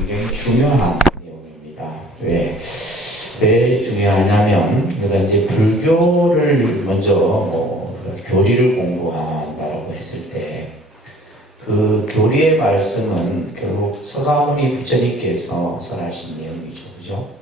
굉장히 중요한 내용입니다. 왜 중요하냐면, 우리가 이제 불교를 먼저 교리를 공부한다라고 했을 때, 그 교리의 말씀은 결국 서가모니 부처님께서 설하신 내용이죠. 그죠?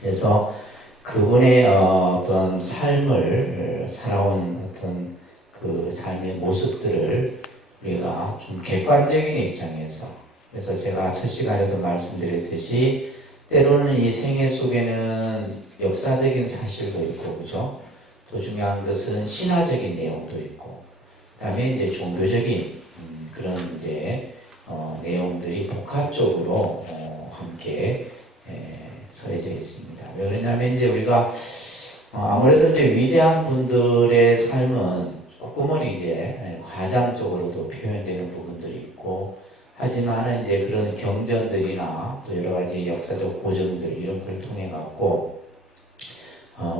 그래서 그분의 어떤 삶을 살아온 어떤 그 삶의 모습들을 우리가 좀 객관적인 입장에서, 그래서 제가 첫 시간에도 말씀드렸듯이 때로는 이 생애 속에는 역사적인 사실도 있고, 그죠? 또 중요한 것은 신화적인 내용도 있고, 그다음에 이제 종교적인 그런 이제 내용들이 복합적으로 함께 서해져 있습니다. 왜 그러냐면 이제 우리가 아무래도 이제 위대한 분들의 삶은 조금은 이제 과장적으로도 표현되는 부분들이 있고, 하지만 이제 그런 경전들이나 또 여러 가지 역사적 고전들 이런 걸 통해 갖고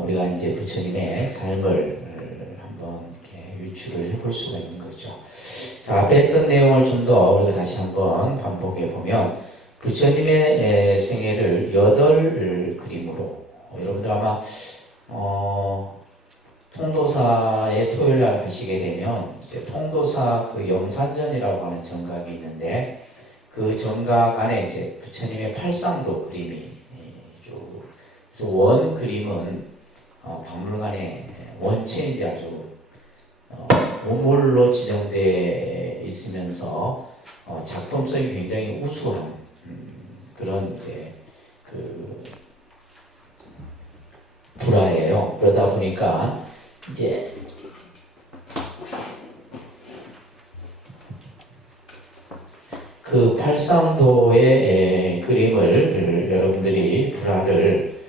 우리가 이제 부처님의 삶을 한번 이렇게 유추를 해볼 수가 있는 거죠. 자, 앞에 했던 내용을 좀 더 우리가 다시 한번 반복해 보면 부처님의 생애를 8그림으로 여러분들 아마 통도사의 토요일날 가시게 되면 이제 통도사 그 염산전이라고 하는 정각이 있는데 그 정각 안에 이제 부처님의 팔상도 그림이 쭉 그래서 원 그림은 박물관에 원체 이제 아주 모물로 지정되어 있으면서 작품성이 굉장히 우수한 그런 이제 그 불화예요. 그러다 보니까 이제 그 팔상도의 그림을 여러분들이 불화를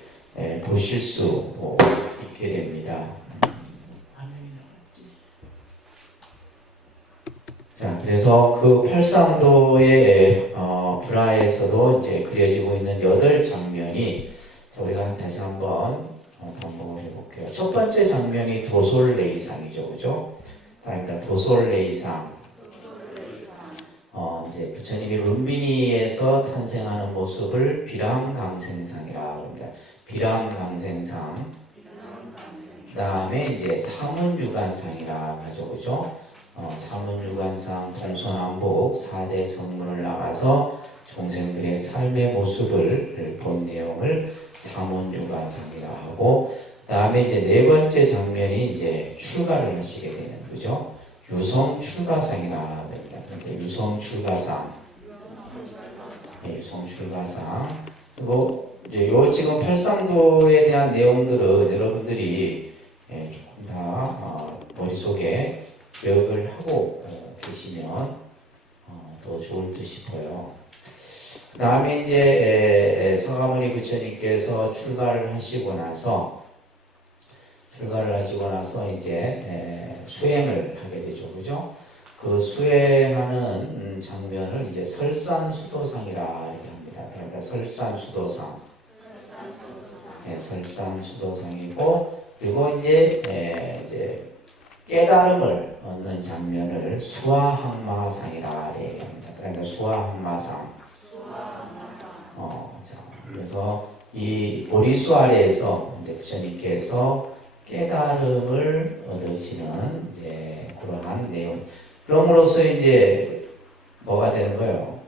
보실 수 있게 됩니다. 자, 그래서 그 팔상도의 불화에서도 이제 그려지고 있는 8장면이 우리가 다시 한번 반복을 해볼게요. 첫 번째 장면이 도솔레이상이죠, 그죠? 그러니까 도솔레이상. 이제 부처님이 룸비니에서 탄생하는 모습을 비람강생상이라고 합니다. 비람강생상. 그 다음에 이제 사문유관상이라고 하죠, 그죠? 사문유관상 동서남북 4대 성문을 나가서 종생들의 삶의 모습을 본 내용을 사문유관상이라고 하고, 그 다음에 이제 네 번째 장면이 이제 출가를 하시게 되는 거죠. 유성출가상이라고 합니다. 유성출가상. 네, 유성출가상. 그리고 이제 요 지금 팔상도에 대한 내용들은 여러분들이 조금 다 머릿속에 기억을 하고 계시면 더 좋을 듯 싶어요. 그 다음에 이제 서가모니 부처님께서 출가를 하시고 나서 이제 수행을 하게 되죠, 그죠? 그 수행하는 장면을 이제 설산수도상이라 합니다. 그러니까 설산수도상. 네, 설산수도상이고, 그리고 이제 깨달음을 얻는 장면을 수화항마상이라 얘기합니다. 그러니까 수화항마상. 자, 그래서 이 보리수 아래에서 이제 부처님께서 깨달음을 얻으시는 이제 그러한 내용. 그럼으로써 이제 뭐가 되는 거예요?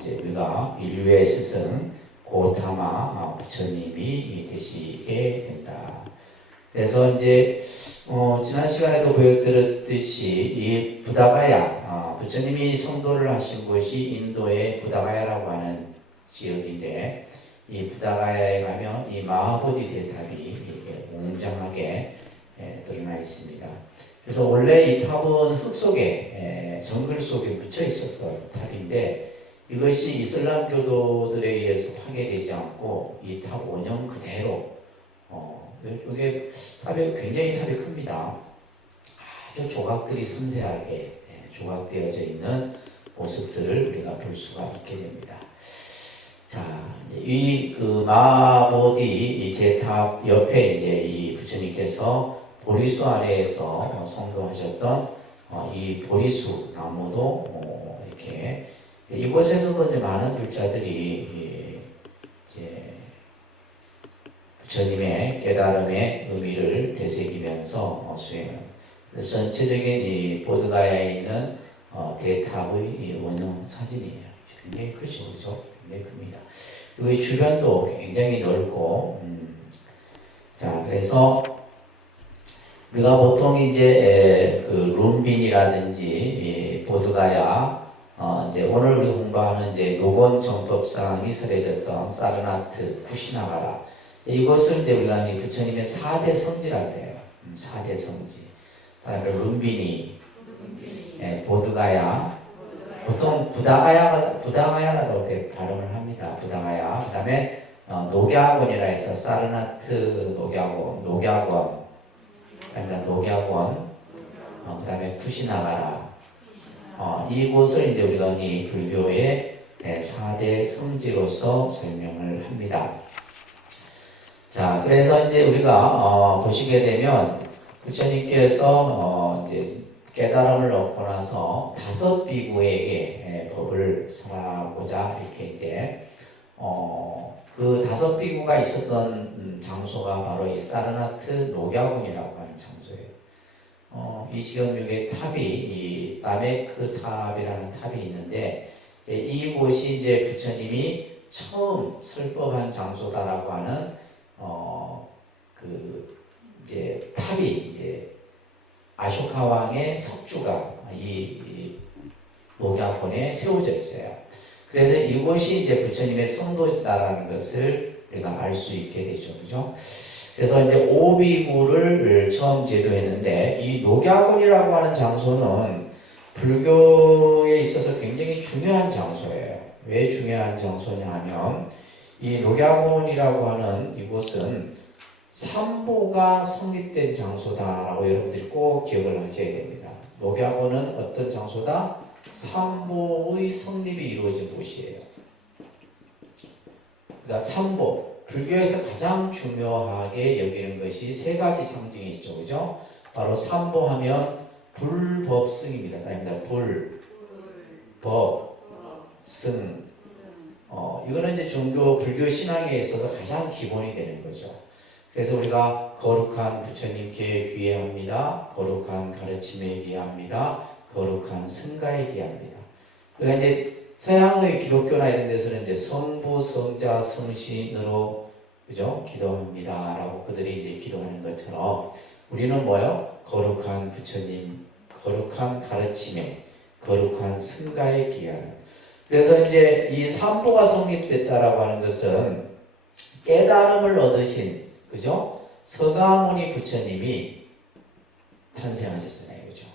이제 우리가 인류의 스승 고타마 부처님이 되시게 된다. 그래서 이제 지난 시간에도 보여드렸듯이 이 부다가야 부처님이 성도를 하신 곳이 인도의 부다가야라고 하는 지역인데, 이 부다가야에 가면 이 마하보디 대탑이 이렇게 웅장하게 드러나 있습니다. 그래서 원래 이 탑은 흙 속에 정글 속에 묻혀 있었던 탑인데, 이것이 이슬람 교도들에 의해서 파괴되지 않고 이 탑 원형 그대로 이게 굉장히 탑이 큽니다. 아주 조각들이 섬세하게 조각되어져 있는 모습들을 우리가 볼 수가 있게 됩니다. 자, 이 그 마보디 이 대탑 옆에 이제 이 부처님께서 보리수 아래에서 성도하셨던 이 보리수 나무도 이렇게 이곳에서도 이제 많은 불자들이 이제 부처님의 깨달음의 의미를 되새기면서 수행을. 전체적인 이 보드가야에 있는 대탑의 이 원형 사진이에요. 굉장히 크죠, 그죠? 굉장히 큽니다. 그 주변도 굉장히 넓고, 자, 그래서 우리가 보통 이제 그 룸빈이라든지 보드가야, 이제 오늘 우리 공부하는 이제 노건 정법상이 설해졌던 사르나트, 쿠시나가라. 이것을 이제 우리가 부처님의 4대 성지라고 해요. 4대 성지. 룸비니, 보드가야, 보통 부다가야라고 이렇게 발음을 합니다. 부다가야. 그 다음에 녹야원이라 해서 사르나트 녹야원, 그 다음에 쿠시나가라. 이곳을 이제 우리가 이 불교의 4대 성지로서 설명을 합니다. 자, 그래서 이제 우리가 보시게 되면 부처님께서 이제 깨달음을 얻고 나서 5 비구에게 법을 설하고자 이렇게 이제 그 5 비구가 있었던 장소가 바로 이 사르나트 녹야원이라고 하는 장소예요. 이 지금 여기 탑이 이 나메크 탑이라는 탑이 있는데 이곳이 이제 부처님이 처음 설법한 장소다라고 하는 그 이제 탑이 이제 아쇼카 왕의 석주가 이 녹야원에 세워져 있어요. 그래서 이곳이 이제 부처님의 성도지다라는 것을 우리가 알 수 있게 되죠, 그죠? 그래서 이제 오비구를 처음 제도했는데 이 녹야원이라고 하는 장소는 불교에 있어서 굉장히 중요한 장소예요. 왜 중요한 장소냐 하면 이 녹야원이라고 하는 이곳은 삼보가 성립된 장소다라고 여러분들이 꼭 기억을 하셔야 됩니다. 녹야원은 어떤 장소다? 삼보의 성립이 이루어진 곳이에요. 그러니까 삼보, 불교에서 가장 중요하게 여기는 것이 3가지 상징이 있죠, 그죠? 바로 삼보하면 불법승입니다. 그러니까 불, 법, 승. 이거는 이제 불교 신앙에 있어서 가장 기본이 되는 거죠. 그래서 우리가 거룩한 부처님께 귀해합니다. 거룩한 가르침에 귀합니다. 거룩한 승가에 귀합니다. 그러니까 이제 서양의 기독교나 이런 데서는 이제 성부, 성자, 성신으로 그죠? 기도합니다라고 그들이 이제 기도하는 것처럼 우리는 뭐요? 거룩한 부처님, 거룩한 가르침에, 거룩한 승가에 귀하는. 그래서 이제 이 삼보가 성립됐다라고 하는 것은 깨달음을 얻으신 그죠? 서가모니 부처님이 탄생하셨잖아요. 그죠?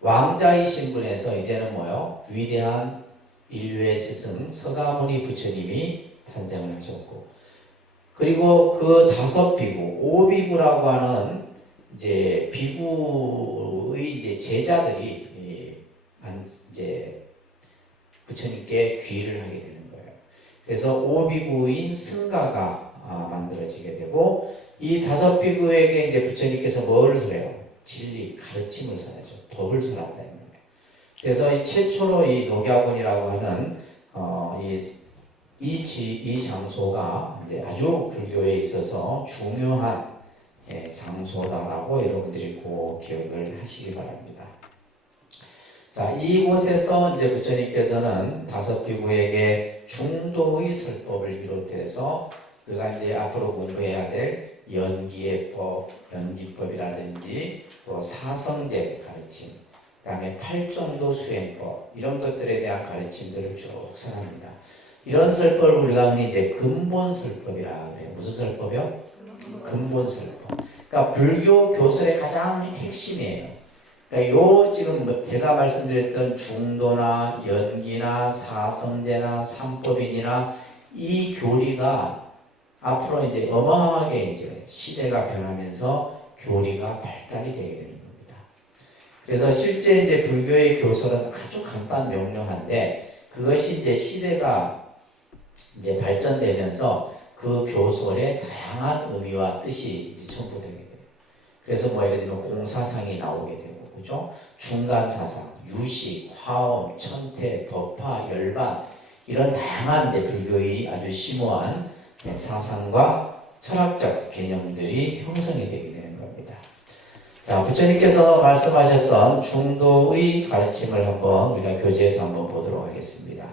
왕자의 신분에서 이제는 뭐요? 위대한 인류의 스승 서가모니 부처님이 탄생을 하셨고, 그리고 그 5 비구, 5비구라고 하는 이제 비구의 이제 제자들이 이제 부처님께 귀의를 하게 되는 거예요. 그래서 5비구인 승가가 만들어지게 되고 이 5 비구에게 이제 부처님께서 뭐를 설해요? 진리, 가르침을 설하죠. 법을 설한다는 거예요. 그래서 이 최초로 이 녹야원이라고 하는 이 장소가 이제 아주 불교에 있어서 중요한 장소다라고 여러분들이 꼭 기억을 하시기 바랍니다. 자, 이곳에서 이제 부처님께서는 5 비구에게 중도의 설법을 비롯해서 그가 이제 앞으로 공부해야 될 연기예법, 연기법이라든지 또 사성제 가르침, 그 다음에 8정도 수행법 이런 것들에 대한 가르침들을 쭉 설합니다. 이런 설법을 우리가 흔히 이제 근본설법이라고 해요. 무슨 설법이요? 근본설법. 그러니까 불교 교설의 가장 핵심이에요. 그러니까 요 지금 제가 말씀드렸던 중도나 연기나 사성제나 삼법인이나 이 교리가 앞으로 이제 어마어마하게 이제 시대가 변하면서 교리가 발달이 되게 되는 겁니다. 그래서 실제 이제 불교의 교설은 아주 간단 명료한데 그것이 이제 시대가 이제 발전되면서 그 교설에 다양한 의미와 뜻이 이제 첨부되게 돼요. 그래서 뭐 예를 들면 공사상이 나오게 되고, 그죠? 중간사상, 유식, 화엄, 천태, 법화, 열반 이런 다양한 불교의 아주 심오한 사상과 철학적 개념들이 형성이 되게 되는 겁니다. 자, 부처님께서 말씀하셨던 중도의 가르침을 한번 우리가 교재에서 한번 보도록 하겠습니다.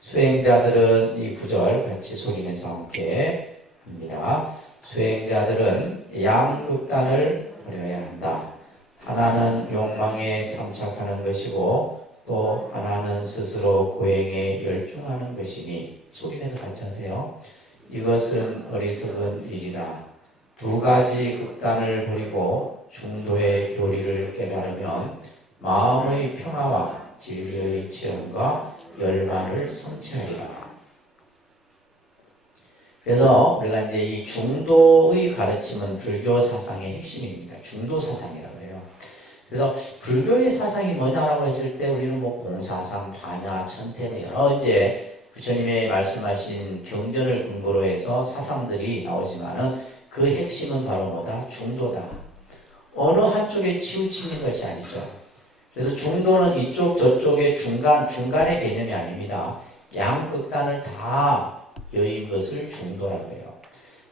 수행자들은 이 구절 같이 속인해서 함께 합니다. 수행자들은 양극단을 버려야 한다. 하나는 욕망에 탐착하는 것이고 또 하나는 스스로 고행에 열중하는 것이니 속인해서 같이 하세요. 이것은 어리석은 일이다. 두 가지 극단을 버리고 중도의 교리를 깨달으면 마음의 평화와 진리의 체험과 열반을 성취하리라. 그래서 우리가 이제 이 중도의 가르침은 불교 사상의 핵심입니다. 중도 사상이라고 해요. 그래서 불교의 사상이 뭐냐라고 했을 때 우리는 뭐 공사상, 반야, 천태 여러 이제 부처님의 말씀하신 경전을 근거로 해서 사상들이 나오지만은 그 핵심은 바로 뭐다? 중도다. 어느 한쪽에 치우치는 것이 아니죠. 그래서 중도는 이쪽 저쪽의 중간의 개념이 아닙니다. 양극단을 다 여인 것을 중도라고 해요.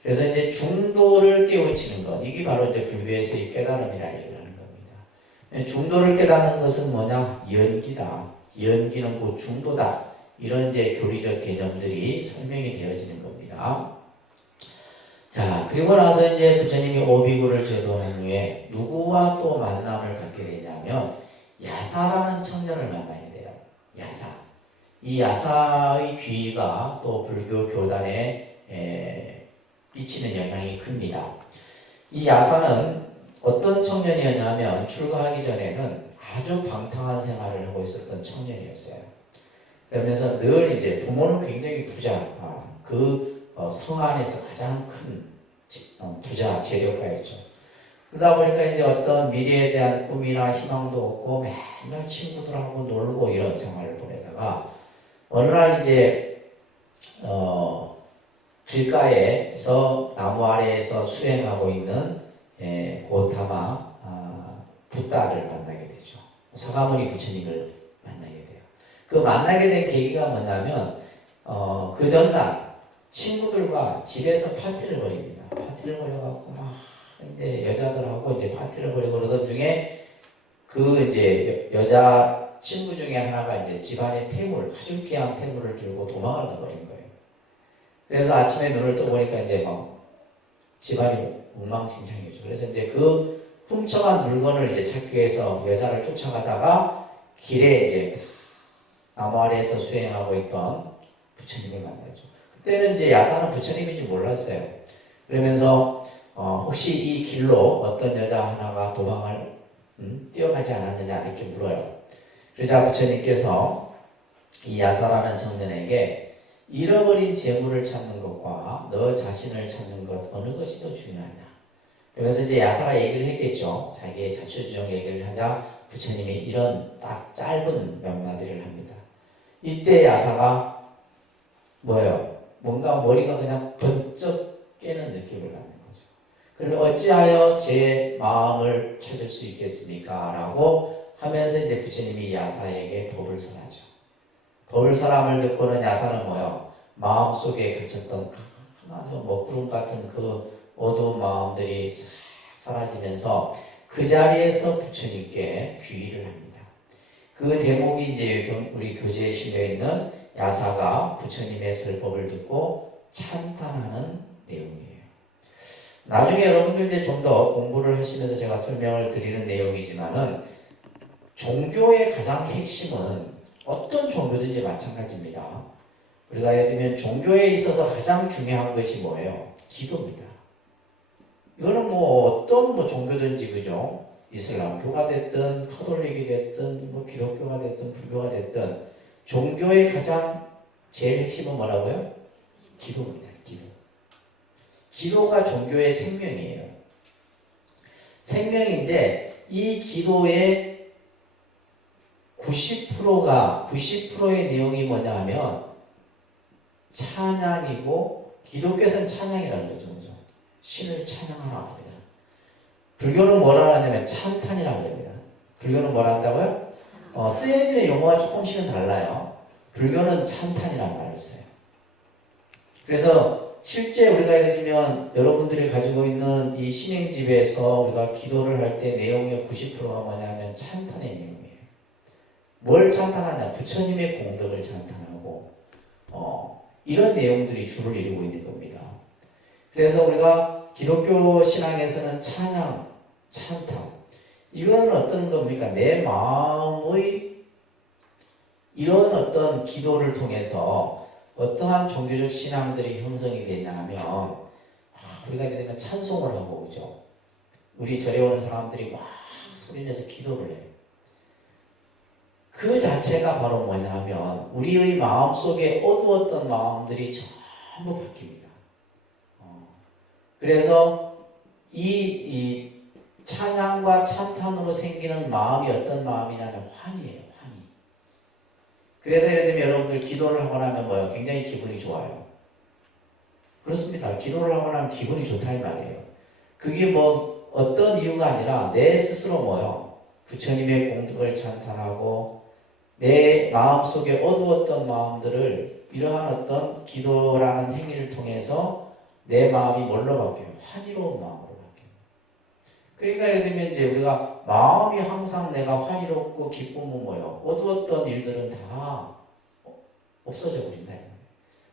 그래서 이제 중도를 깨우치는 것, 이게 바로 이제 불교에서의 깨달음이라 얘기를 하는 겁니다. 중도를 깨닫는 것은 뭐냐? 연기다. 연기는 곧 중도다. 이런 이제 교리적 개념들이 설명이 되어지는 겁니다. 자, 그리고 나서 이제 부처님이 오비구를 제도한 후에 누구와 또 만남을 갖게 되냐면 야사라는 청년을 만나게 돼요. 야사. 이 야사의 귀가 또 불교 교단에 미치는 영향이 큽니다. 이 야사는 어떤 청년이었냐면 출가하기 전에는 아주 방탕한 생활을 하고 있었던 청년이었어요. 그러면서 늘 이제 부모는 굉장히 부자, 성 안에서 가장 큰 부자 재력가였죠. 그러다 보니까 이제 어떤 미래에 대한 꿈이나 희망도 없고 맨날 친구들하고 놀고 이런 생활을 보내다가 어느 날 이제 길가에서 나무 아래에서 수행하고 있는 고타마 붓다를 만나게 되죠. 서가모니 부처님을 만나게 돼요. 그 만나게 된 계기가 뭐냐면 그 전날 친구들과 집에서 파티를 벌입니다. 파티를 벌여갖고 막 이제 여자들하고 이제 파티를 벌이고 그러던 중에 그 이제 여자 친구 중에 하나가 이제 집안에 폐물, 아주 귀한 폐물을 들고 도망을 가버린 거예요. 그래서 아침에 눈을 떠보니까 이제 막 집안이 엉망진창이죠. 그래서 이제 그 훔쳐간 물건을 이제 찾기 위해서 여자를 쫓아가다가 길에 이제 나무 아래에서 수행하고 있던 부처님을 만나죠. 그때는 이제 야사는 부처님인지 몰랐어요. 그러면서 혹시 이 길로 어떤 여자 하나가 도망을 뛰어가지 않았느냐 이렇게 물어요. 그러자 부처님께서 이 야사라는 청년에게 잃어버린 재물을 찾는 것과 너 자신을 찾는 것 어느 것이 더 중요하냐. 그러면서 이제 야사가 얘기를 했겠죠. 자기의 자초지종 얘기를 하자 부처님이 이런 딱 짧은 몇 마디를 합니다. 이때 야사가 뭐예요? 뭔가 머리가 그냥 번쩍 깨는 느낌을 받는 거죠. 그러면 어찌하여 제 마음을 찾을 수 있겠습니까? 라고 하면서 이제 부처님이 야사에게 법을 설하죠. 법을 설함을 듣고는 야사는 뭐예요? 마음속에 갇혔던 아주 뭐 구름 같은 그 어두운 마음들이 사라지면서 그 자리에서 부처님께 귀의를 합니다. 그 대목이 이제 우리 교재에 실려 있는 야사가 부처님의 설법을 듣고 찬탄하는 내용이에요. 나중에 여러분들 이제 좀 더 공부를 하시면서 제가 설명을 드리는 내용이지만은 종교의 가장 핵심은 어떤 종교든지 마찬가지입니다. 우리가 예를 들면 종교에 있어서 가장 중요한 것이 뭐예요? 기도입니다. 이거는 뭐 어떤 뭐 종교든지 그죠? 이슬람교가 됐든 카톨릭이 됐든 뭐 기독교가 됐든 불교가 됐든 종교의 가장 제일 핵심은 뭐라고요? 기도입니다. 기도. 기도가 종교의 생명이에요. 생명인데 이 기도의 90%의 내용이 뭐냐 하면 찬양이고 기독교에서는 찬양이라는 거죠. 그죠? 신을 찬양하라고 합니다. 불교는 뭐라 하냐면 찬탄이라고 합니다. 불교는 뭐라 한다고요? 쓰여지는 용어가 조금씩은 달라요. 불교는 찬탄이라는 말을 써요. 그래서 실제 우리가 예를 들면 여러분들이 가지고 있는 이 신행집에서 우리가 기도를 할 때 내용의 90%가 뭐냐면 찬탄의 내용이에요. 뭘 찬탄하냐? 부처님의 공덕을 찬탄하고 이런 내용들이 주를 이루고 있는 겁니다. 그래서 우리가 기독교 신앙에서는 찬양, 찬탄 이건 어떤 겁니까? 내 마음의 이런 어떤 기도를 통해서 어떠한 종교적 신앙들이 형성이 되냐면 우리가 예를 들면 찬송을 하고 오죠. 우리 절에 오는 사람들이 막 소리내서 기도를 해요. 그 자체가 바로 뭐냐면 우리의 마음속에 어두웠던 마음들이 전부 바뀝니다. 그래서 이 찬양과 찬탄으로 생기는 마음이 어떤 마음이냐면 환희예요. 환희. 그래서 예를 들면 여러분들 기도를 하고 나면 뭐예요? 굉장히 기분이 좋아요. 그렇습니다. 기도를 하고 나면 기분이 좋다 이 말이에요. 그게 뭐 어떤 이유가 아니라 내 스스로 뭐예요? 부처님의 공덕을 찬탄하고 내 마음속에 어두웠던 마음들을 이러한 어떤 기도라는 행위를 통해서 내 마음이 뭘로 바뀌어요? 환희로운 마음으로 바뀌어요. 그러니까 예를 들면 이제 우리가 마음이 항상 내가 환희롭고 기쁨은 뭐예요? 어두웠던 일들은 다 없어져 버린다.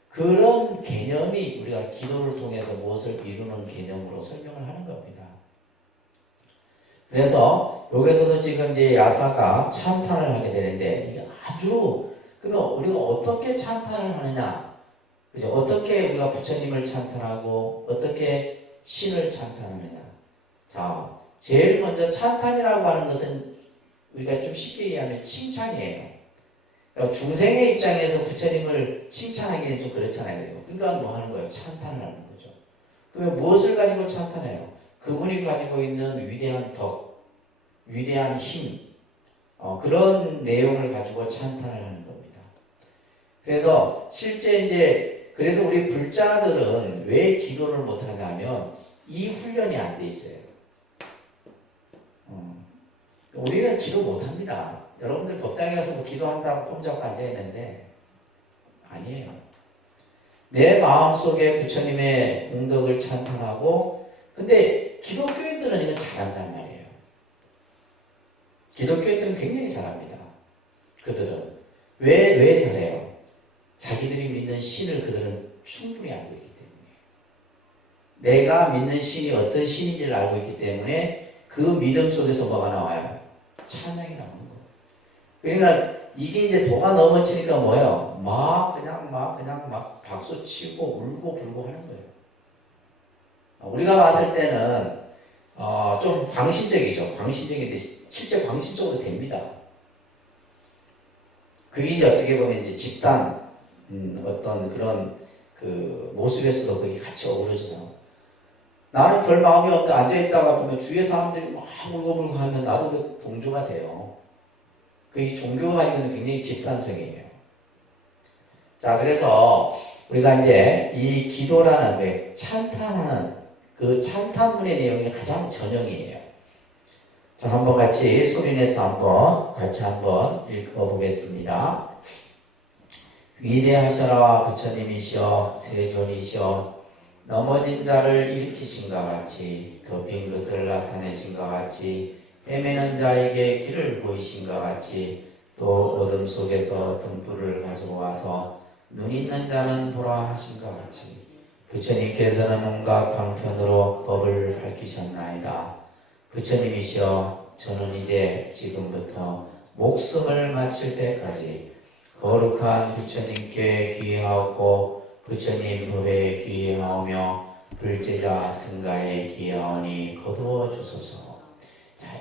그런 개념이 우리가 기도를 통해서 무엇을 이루는 개념으로 설명을 하는 겁니다. 그래서 여기서도 지금 이제 야사가 찬탄을 하게 되는데 이게 아주 그러면 우리가 어떻게 찬탄을 하느냐? 그죠? 어떻게 우리가 부처님을 찬탄하고 어떻게 신을 찬탄하느냐? 자, 제일 먼저 찬탄이라고 하는 것은 우리가 좀 쉽게 얘기하면 칭찬이에요. 그러니까 중생의 입장에서 부처님을 칭찬하기는 좀 그렇잖아요. 그러니까 뭐 하는 거예요? 찬탄을 하는 거죠. 그러면 무엇을 가지고 찬탄해요? 그분이 가지고 있는 위대한 덕, 위대한 힘, 그런 내용을 가지고 찬탄을 하는 겁니다. 그래서 실제 이제 그래서 우리 불자들은 왜 기도를 못하냐면 이 훈련이 안 돼 있어요. 우리는 기도 못합니다. 여러분들 법당에 가서 뭐 기도한다고 폼잡고 앉아있는데 아니에요. 내 마음속에 부처님의 공덕을 찬탄하고 근데 기독교인들은 이걸 잘한단 말이에요. 기독교인들은 굉장히 잘합니다. 그들은 왜 잘해요? 자기들이 믿는 신을 그들은 충분히 알고 있기 때문에 내가 믿는 신이 어떤 신인지를 알고 있기 때문에 그 믿음 속에서 뭐가 나와요? 찬양이 나오는 거예요. 그러니까 이게 이제 도가 넘어치니까 뭐예요? 그냥 박수 치고 울고 불고 하는 거예요. 우리가 봤을 때는 좀 광신적이죠. 광신적인데 실제 광신적으로 됩니다. 그게 이제 어떻게 보면 이제 집단 어떤 그런 그 모습에서도 그게 같이 어우러져서 나는 별 마음이 없는데 앉아있다가 보면 주위에 사람들이 막 울고불고 하면 나도 그 동조가 돼요. 그게 종교가 이거는 굉장히 집단성이에요. 자, 그래서 우리가 이제 이 기도라는 게 찬탄하는 그 찬탄문의 내용이 가장 전형이에요. 자, 한번 같이 소리내서 같이 한번 읽어보겠습니다. 위대하셔라 부처님이시여 세존이시여 넘어진 자를 일으키신과 같이 덮인 것을 나타내신과 같이 헤매는 자에게 길을 보이신과 같이 또 어둠 속에서 등불을 가지고 와서 눈 있는 자는 보라 하신과 같이 부처님께서는 온갖 방편으로 법을 밝히셨나이다. 부처님이시여 저는 이제 지금부터 목숨을 마칠 때까지 거룩한 부처님께 귀하옵고 부처님 법에 귀하오며 불제자 승가에 귀하오니 거두어 주소서.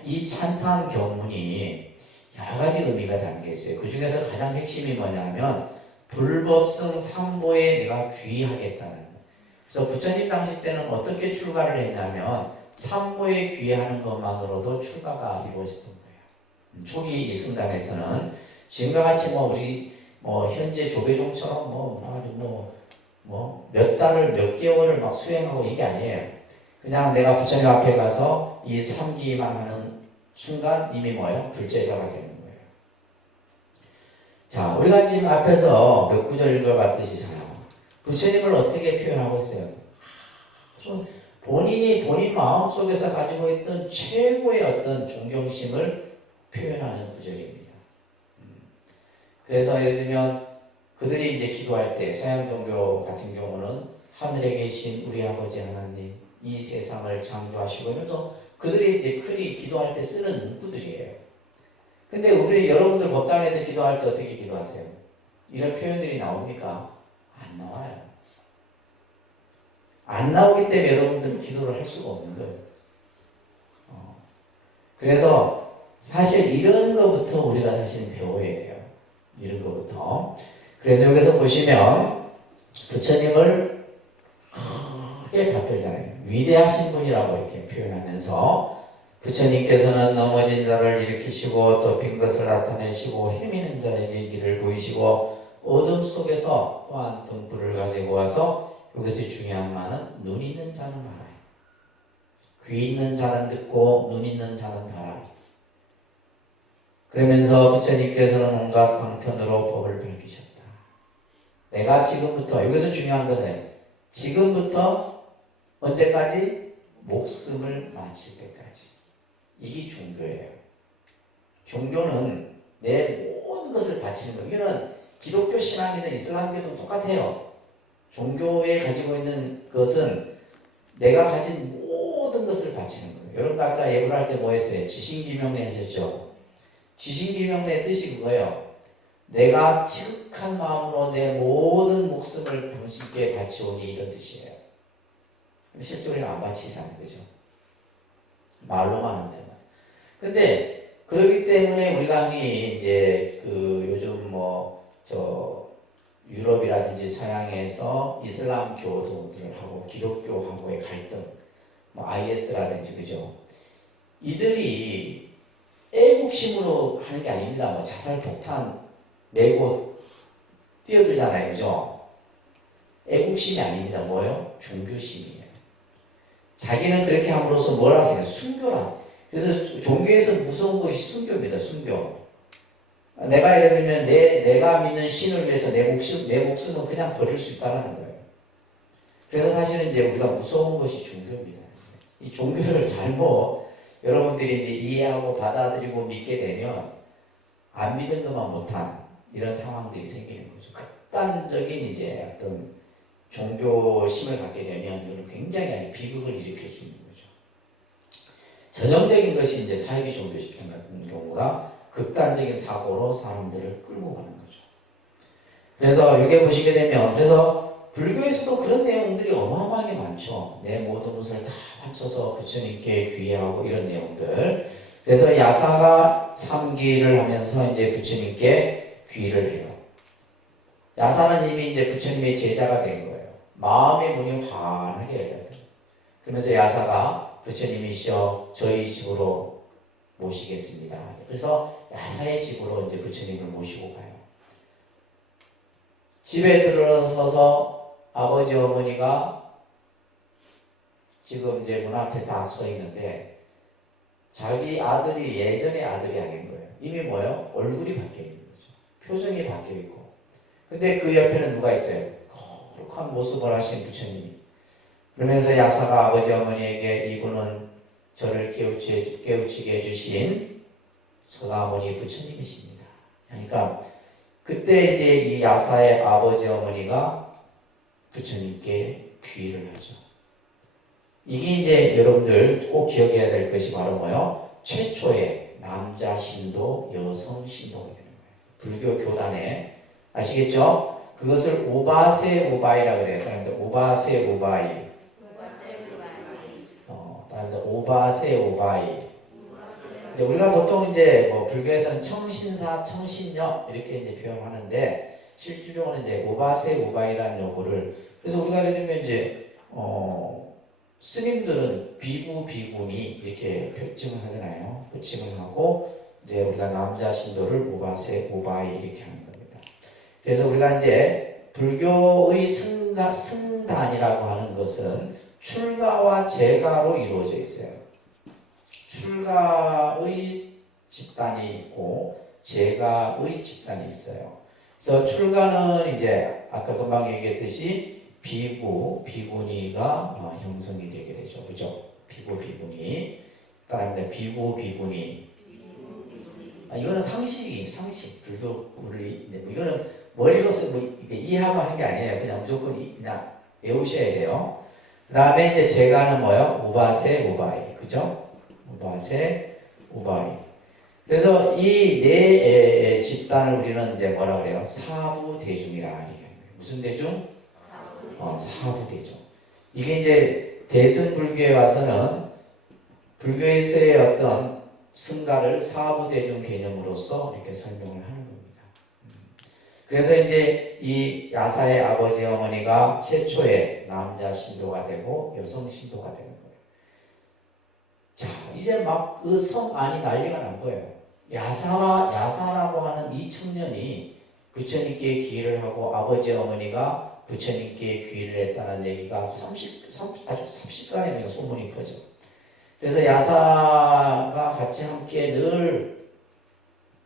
이 찬탄 경문이 여러 가지 의미가 담겨 있어요. 그 중에서 가장 핵심이 뭐냐면 불법성 삼보에 내가 귀하겠다는 거예요. 그래서 부처님 당시 때는 어떻게 출가를 했냐면 삼보에 귀하는 것만으로도 출가가 이루어졌던 거예요. 초기 일승단에서는 지금과 같이 우리 현재 조계종처럼 몇 달을 몇 개월을 막 수행하고 이게 아니에요. 그냥 내가 부처님 앞에 가서 이 삼기만 하는 순간 이미 불제자가 되는 거예요. 자, 우리가 지금 앞에서 몇 구절 읽어봤듯이 자, 부처님을 어떻게 표현하고 있어요? 본인 마음속에서 가지고 있던 최고의 어떤 존경심을 표현하는 구절입니다. 그래서 예를 들면 그들이 이제 기도할 때 서양 종교 같은 경우는 하늘에 계신 우리 아버지 하나님 이 세상을 창조하시고 이러면서 그들이 이제 흔히 기도할 때 쓰는 문구들이에요. 근데 우리 여러분들 법당에서 기도할 때 어떻게 기도하세요? 이런 표현들이 나옵니까? 안 나와요. 안 나오기 때문에 여러분들은 기도를 할 수가 없는 거예요. 그래서 사실 이런 것부터 우리가 사실 배워야 돼요. 이런 것부터. 그래서 여기서 보시면 부처님을 크게 받들잖아요. 위대하신 분이라고 이렇게 표현하면서 부처님께서는 넘어진 자를 일으키시고 또 빈 것을 나타내시고 헤매는 자에게 길을 보이시고 어둠 속에서 또한 등불을 가지고 와서 여기서 중요한 말은 눈 있는 자는 알아요. 귀 있는 자는 듣고 눈 있는 자는 알아요. 그러면서 부처님께서는 온갖 방편으로 법을 밝히셨다. 내가 지금부터 여기서 중요한 것은 지금부터 언제까지? 목숨을 마칠 때까지. 이게 종교예요. 종교는 내 모든 것을 바치는 거예요. 이거는 기독교 신앙이든 이슬람교도 똑같아요. 종교에 가지고 있는 것은 내가 가진 모든 것을 바치는 거예요. 여러분 아까 예불 할 때 뭐 했어요? 지신기명례 하셨죠? 지신기명례의 뜻이 그거예요. 내가 지극한 마음으로 내 모든 목숨을 당신께 바치오니 이런 뜻이에요. 실제로 안 바치잖아요. 그죠? 말로만 한다면. 근데 그렇기 때문에 우리가 흔히 이제 그 요즘 유럽이라든지 서양에서 이슬람 교도들하고 기독교하고의 갈등, IS라든지 그죠? 이들이 애국심으로 하는 게 아닙니다. 자살 폭탄 메고 뛰어들잖아요. 그죠? 애국심이 아닙니다. 뭐예요? 종교심이에요. 자기는 그렇게 함으로써 뭘 하세요? 순교라. 그래서 종교에서 무서운 것이 순교입니다. 순교. 내가 예를 들면 내가 믿는 신을 위해서 내 목숨은 그냥 버릴 수 있다는 거예요. 그래서 사실은 이제 우리가 무서운 것이 종교입니다. 이 종교를 잘못 여러분들이 이제 이해하고 받아들이고 믿게 되면 안 믿은 것만 못한 이런 상황들이 생기는 거죠. 극단적인 이제 어떤 종교심을 갖게 되면 이건 굉장히 비극을 일으킬 수 있는 거죠. 전형적인 것이 이제 사이비 종교심 같은 경우가 극단적인 사고로 사람들을 끌고 가는 거죠. 그래서 여기 보시게 되면 그래서 불교에서도 그런 내용들이 어마어마하게 많죠. 내 모든 것을 다 바쳐서 부처님께 귀해하고 이런 내용들. 그래서 야사가 3기를 하면서 이제 부처님께 귀를 해요. 야사는 이미 이제 부처님의 제자가 된 거예요. 마음의 문이 환하게 열려요. 그러면서 야사가 부처님이시여 저희 집으로 모시겠습니다. 그래서 야사의 집으로 이제 부처님을 모시고 가요. 집에 들어서서 아버지 어머니가 지금 이제 문 앞에 다 서 있는데 자기 아들이 예전의 아들이 아닌 거예요. 이미 뭐예요? 얼굴이 바뀌어 있는 거죠. 표정이 바뀌어 있고. 근데 그 옆에는 누가 있어요? 거룩한 모습을 하신 부처님이. 그러면서 야사가 아버지 어머니에게 이분은 저를 깨우치게 해주신 서가모니 부처님이십니다. 그러니까 그때 이제 이 야사의 아버지 어머니가 부처님께 귀의를 하죠. 이게 이제 여러분들 꼭 기억해야 될 것이 바로 뭐예요? 최초의 남자 신도, 여성 신도가 되는 거예요. 불교 교단에 아시겠죠? 그것을 오바세 오바이라 그래요. 사람들 오바세 오바이. 오바세 오바이. 우리가 보통 이제 불교에서는 청신사, 청신녀 이렇게 이제 표현하는데 실질적으로는 이제 오바세 오바이라는 용어를 그래서 우리가 예를 들면 이제 스님들은 비구 비구니 이렇게 표칭을 하잖아요. 표칭을 하고 이제 우리가 남자 신도를 오바세 오바이 이렇게 하는 겁니다. 그래서 우리가 이제 불교의 승단이라고 하는 것은 출가와 재가로 이루어져 있어요. 출가의 집단이 있고 재가의 집단이 있어요. 그래서 출가는 이제 아까 금방 얘기했듯이 비구니가 형성이 되게 되죠. 그죠? 비구니. 따라합니다. 비구니. 이거는 상식. 불교, 우리, 이거는 머리로서 뭐 이해하고 하는 게 아니에요. 그냥 무조건 그냥 외우셔야 돼요. 그 다음에 이제 제가는 뭐요? 우바세, 우바이. 그죠? 우바세, 우바이. 그래서 이 네 집단을 우리는 이제 뭐라 그래요? 사부대중이라 얘기합니다. 무슨 대중? 사부대중. 이게 이제 대승불교에 와서는 불교에서의 어떤 승가를 사부대중 개념으로서 이렇게 설명을 하는 겁니다. 그래서 이제 이 야사의 아버지 어머니가 최초의 남자 신도가 되고 여성 신도가 되는 거예요. 자, 이제 막 그 성 안이 난리가 난 거예요. 야사라고 하는 이 청년이 부처님께 귀의를 하고 아버지 어머니가 부처님께 귀의를 했다는 얘기가 아주 삽시간에 소문이 퍼져. 그래서 야사가 함께 늘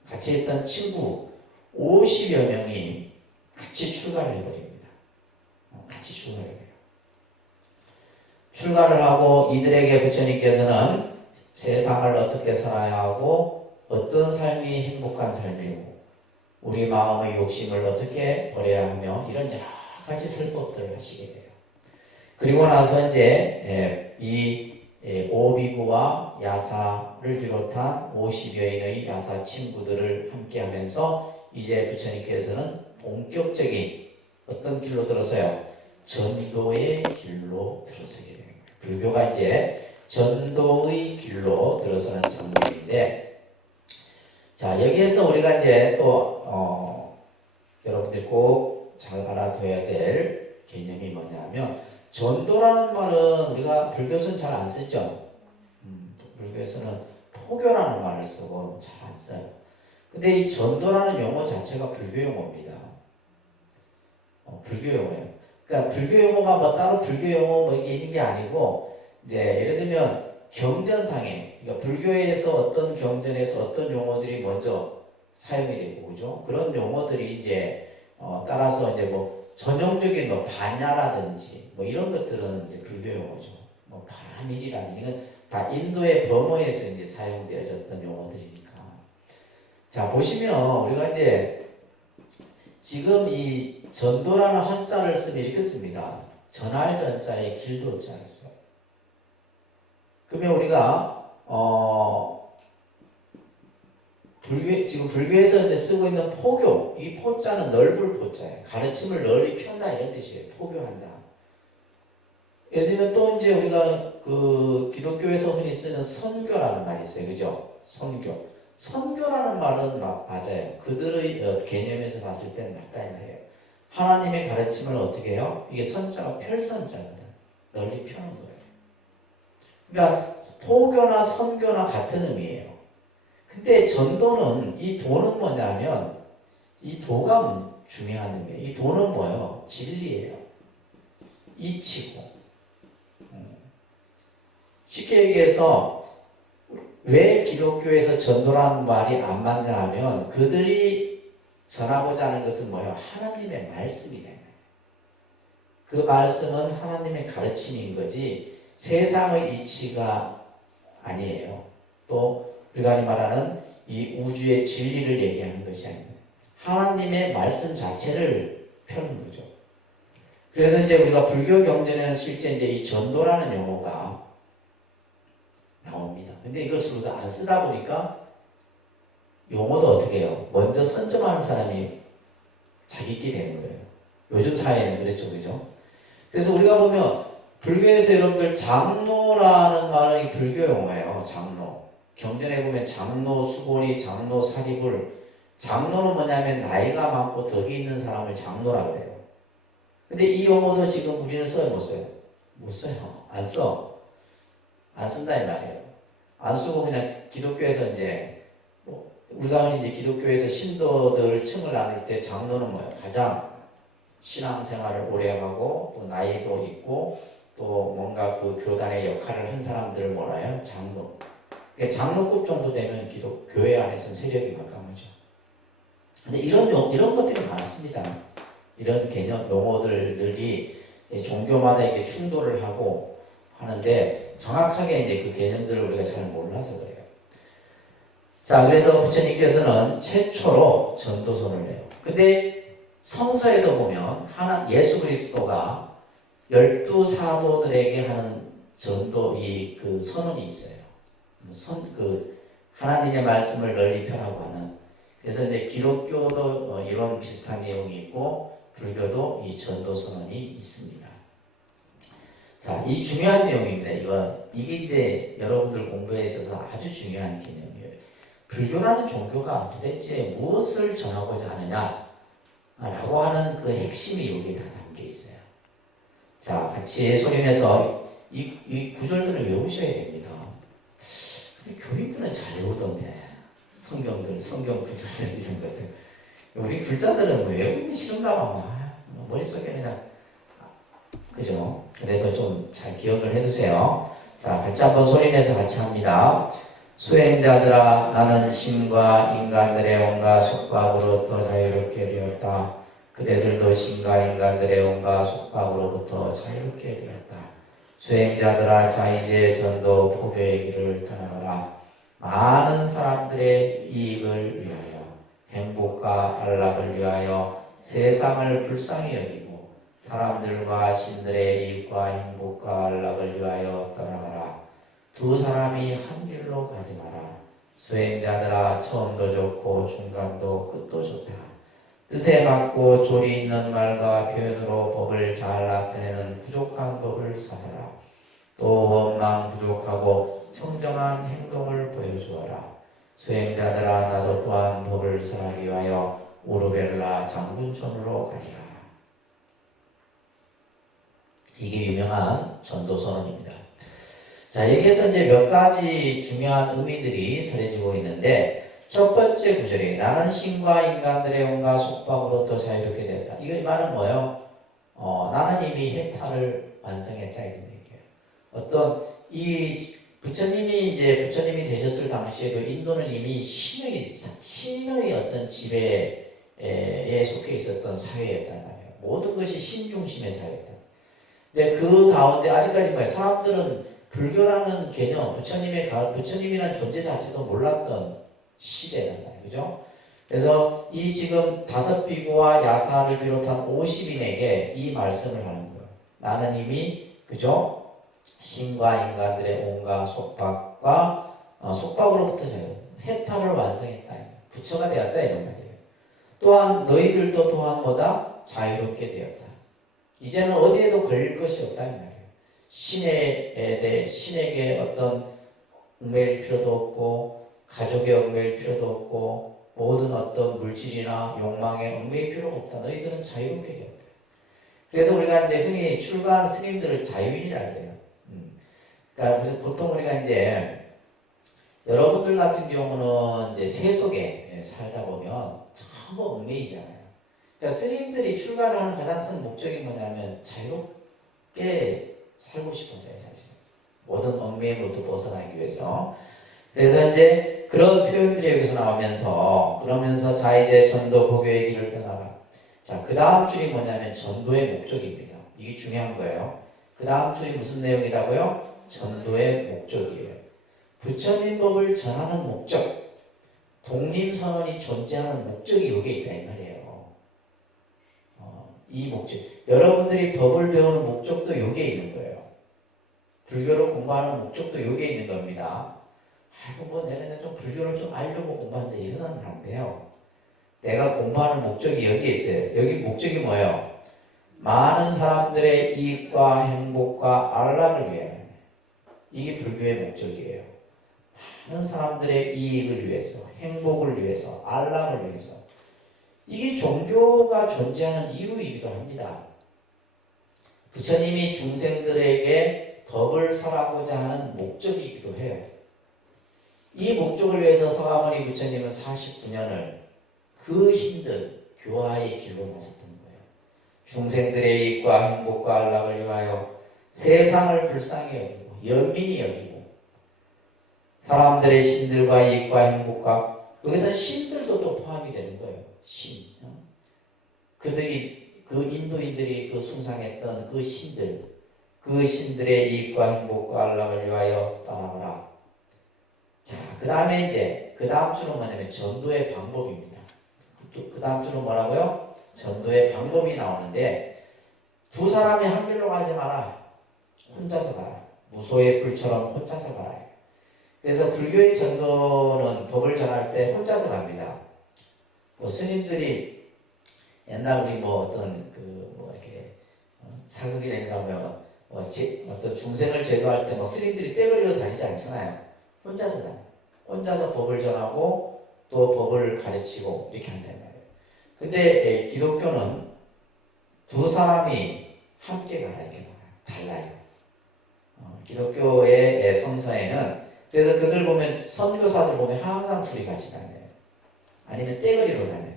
같이 했던 친구 50여 명이 같이 출가를 해버립니다. 같이 출가를 해요. 출가를 하고 이들에게 부처님께서는 세상을 어떻게 살아야 하고 어떤 삶이 행복한 삶이고 우리 마음의 욕심을 어떻게 버려야 하며 이런 여러 가지 설법들을 하시게 돼요. 그리고 나서 이제 이 오비구와 야사를 비롯한 50여인의 야사 친구들을 함께 하면서 이제 부처님께서는 본격적인 어떤 길로 들어서요? 전도의 길로 들어서게 됩니다. 불교가 이제 전도의 길로 들어서는 정도인데, 자, 여기에서 우리가 이제 또 여러분들 꼭 잘 알아둬야 될 개념이 뭐냐면, 전도라는 말은 우리가 불교에서는 잘 안 쓰죠. 불교에서는 포교라는 말을 쓰고 잘 안 써요. 근데 이 전도라는 용어 자체가 불교 용어입니다. 불교 용어예요. 그러니까 불교 용어가 뭐 따로 불교 용어 뭐 이게 있는 게 아니고, 이제 예를 들면 경전상에, 그러니까 불교에서 어떤 경전에서 어떤 용어들이 먼저 사용이 되고, 그죠? 그런 용어들이 이제 따라서 이제 뭐 전형적인 뭐 반야라든지 뭐 이런 것들은 이제 불교 용어죠. 뭐 바라미지라든지 이건 다 인도의 범어에서 이제 사용되어졌던 용어들이니까. 자, 보시면 우리가 이제 지금 이 전도라는 한자를 쓰면 이렇게 씁니다. 전할 전자에 길도자 있어. 그러면 우리가 지금 불교에서 이제 쓰고 있는 포교, 이 포자는 넓을 포자예요. 가르침을 널리 편다 이런 뜻이에요. 포교한다. 예를 들면 또 이제 우리가 그 기독교에서 흔히 쓰는 선교라는 말이 있어요. 그죠? 선교. 선교라는 말은 맞아요. 그들의 개념에서 봤을 때는 맞다 이 말이에요. 하나님의 가르침을 어떻게 해요? 이게 선자가 펼선자거든. 널리 펴는 거예요. 그러니까 포교나 선교나 같은 의미예요. 근데 전도는, 이 도는 뭐냐면, 이 도가 중요한 의미예요. 이 도는 뭐예요? 진리예요. 이치고. 쉽게 얘기해서 왜 기독교에서 전도라는 말이 안 맞냐 하면 그들이 전하고자 하는 것은 뭐예요? 하나님의 말씀이에요. 그 말씀은 하나님의 가르침인 거지 세상의 이치가 아니에요. 또 우리가 말하는 이 우주의 진리를 얘기하는 것이 아닙니다. 하나님의 말씀 자체를 펴는 거죠. 그래서 이제 우리가 불교 경전에는 실제 이제 이 전도라는 용어가 나옵니다. 근데 이것을 우리가 안 쓰다 보니까 용어도 어떻게 해요? 먼저 선점하는 사람이 자기끼리 되는 거예요. 요즘 사회는 그랬죠, 그죠? 그래서 우리가 보면 불교에서 여러분들 장로라는 말은 불교 용어예요. 장로. 경전에 보면 장로, 수고리, 장로, 사리불. 장로는 뭐냐면 나이가 많고 덕이 있는 사람을 장로라고 해요. 근데 이 용어도 지금 우리는 써요, 못 써요? 못 써요. 안 써. 안 쓴다 이 말이에요. 안 쓰고 그냥 기독교에서 이제 우리가 이제 기독교에서 신도들 층을 나눌 때 장로는 뭐예요? 가장 신앙생활을 오래 하고 또 나이도 있고 또 뭔가 그 교단의 역할을 한 사람들을 뭐라요? 장로. 장로급 정도 되면 교회 안에서는 세력이 막강하죠. 근데 이런 것들이 많습니다. 이런 개념, 용어들이 종교마다 이게 충돌을 하고 하는데 정확하게 이제 그 개념들을 우리가 잘 몰라서 그래요. 자, 그래서 부처님께서는 최초로 전도선을 내요. 근데 성서에도 보면 예수 그리스도가 12사도들에게 하는 전도 그 선언이 있어요. 하나님의 말씀을 널리 펴라고 하는. 그래서 이제 기독교도 이런 비슷한 내용이 있고 불교도 이 전도 선언이 있습니다. 자, 이 중요한 내용입니다. 이게 이제 여러분들 공부에 있어서 아주 중요한 개념이에요. 불교라는 종교가 도대체 무엇을 전하고자 하느냐라고 하는 그 핵심이 여기에 다 담겨 있어요. 자, 같이 소리내서 이 구절들을 외우셔야 됩니다. 근데 교인들은 잘 외우던데 성경 구절들 이런 것들. 우리 불자들은 외우기 싫은가 봐. 머릿속에 그냥 그죠? 그래도 좀 잘 기억을 해두세요. 자, 같이 한번 소리내서 같이 합니다. 수행자들아, 나는 신과 인간들의 온갖 속박으로부터 자유롭게 되었다. 그대들도 신과 인간들의 온갖 속박으로부터 자유롭게 되었다. 수행자들아, 자 이제 전도 포교의 길을 떠나가라. 많은 사람들의 이익을 위하여, 행복과 안락을 위하여 세상을 불쌍히 여기고 사람들과 신들의 이익과 행복과 안락을 위하여 떠나가라. 두 사람이 한 길로 가지 마라. 수행자들아, 처음도 좋고 중간도 끝도 좋다. 뜻에 맞고 조리 있는 말과 표현으로 법을 잘 나타내는 부족한 법을 살아라. 또 원망 부족하고 청정한 행동을 보여주어라. 수행자들아, 나도 또한 법을 살기 위하여 오르벨라 장군촌으로 가리라. 이게 유명한 전도선언입니다. 자, 여기에서 이제 몇 가지 중요한 의미들이 서려지고 있는데, 첫 번째 구절이 나는 신과 인간들의 온갖 속박으로부터 자유롭게 되었다. 이거 말은 뭐예요? 나는 이미 해탈을 완성했다 이런 얘기예요. 어떤 이 부처님이 되셨을 당시에도 인도는 이미 신의 어떤 지배에 속해 있었던 사회였단 말이에요. 모든 것이 신 중심의 사회였다. 근데 그 가운데 아직까지 뭐예요? 사람들은 불교라는 개념, 부처님이라는 존재 자체도 몰랐던 시대란 말이에요. 그죠? 그래서 이 지금 5비구와 야사를 비롯한 50인에게 이 말씀을 하는 거예요. 나는 이미, 그죠? 신과 인간들의 온갖 속박으로부터 해탈을 완성했다. 부처가 되었다. 이런 말이에요. 또한 너희들도 또한 뭐다? 자유롭게 되었다. 이제는 어디에도 걸릴 것이 없다. 이 말이에요. 신에게 어떤 얽매일 필요도 없고, 가족에 얽매일 필요도 없고, 모든 어떤 물질이나 욕망에 얽매일 필요가 없다. 너희들은 자유롭게 되었다. 그래서 우리가 이제 흔히 출가한 스님들을 자유인이라고 해요. 그러니까 보통 우리가 이제 여러분들 같은 경우는 이제 세속에 살다 보면 전부 얽매이잖아요. 그러니까 스님들이 출가를 하는 가장 큰 목적이 뭐냐면 자유롭게 살고 싶었어요, 사실. 모든 얽매임으로부터 벗어나기 위해서. 그래서 이제 그런 표현들이 여기서 나오면서, 그러면서 자 이제 전도 포교의 길을 떠나라. 자, 그 다음 줄이 뭐냐면 전도의 목적입니다. 이게 중요한 거예요. 그 다음 줄이 무슨 내용이라고요? 전도의 목적이에요. 부처님 법을 전하는 목적, 독림선언이 존재하는 목적이 여기에 있다 이 말이에요. 이 목적, 여러분들이 법을 배우는 목적도 여기에 있는 거예요. 불교를 공부하는 목적도 여기에 있는 겁니다. 아이고 내가 좀 불교를 좀 알려고 공부하는데 이거는 안 돼요. 내가 공부하는 목적이 여기에 있어요. 여기 목적이 뭐예요? 많은 사람들의 이익과 행복과 안락을 위해. 이게 불교의 목적이에요. 많은 사람들의 이익을 위해서, 행복을 위해서, 안락을 위해서. 이게 종교가 존재하는 이유이기도 합니다. 부처님이 중생들에게 법을 설하고자 하는 목적이기도 해요. 이 목적을 위해서 서가모니 부처님은 49년을 그 힘든 교화의 길로 나섰던 거예요. 중생들의 이익과 행복과 안락을 위하여 세상을 불쌍히 여기고 연민히 여기고 사람들의 신들과 이익과 행복과, 여기서 신들도 또 포함이 되는 거예요. 신. 그들이 그 인도인들이 그 숭상했던 그 신들, 그 신들의 이익과 행복과 안락을 위하여 떠나거라. 자, 그 다음에 이제 그 다음 주는 뭐냐면 전도의 방법입니다. 그 다음 주는 뭐라고요? 전도의 방법이 나오는데 두 사람이 한 길로 가지 마라. 혼자서 가라. 무소의 불처럼 혼자서 가라. 그래서 불교의 전도는 법을 전할 때 혼자서 갑니다. 뭐 스님들이 옛날 우리 뭐 어떤 그 뭐 이렇게 사극이라든가 뭐 어떤 중생을 제도할 때 뭐 스님들이 떼거리로 다니지 않잖아요. 혼자서 다녀요. 혼자서 법을 전하고 또 법을 가르치고 이렇게 한단 말이에요. 근데 기독교는 두 사람이 함께 가라 이렇게 달라요. 기독교의 성서에는 그래서 그들 보면 선교사들 보면 항상 둘이 같이 다녀요. 아니면 떼거리로 다녀요.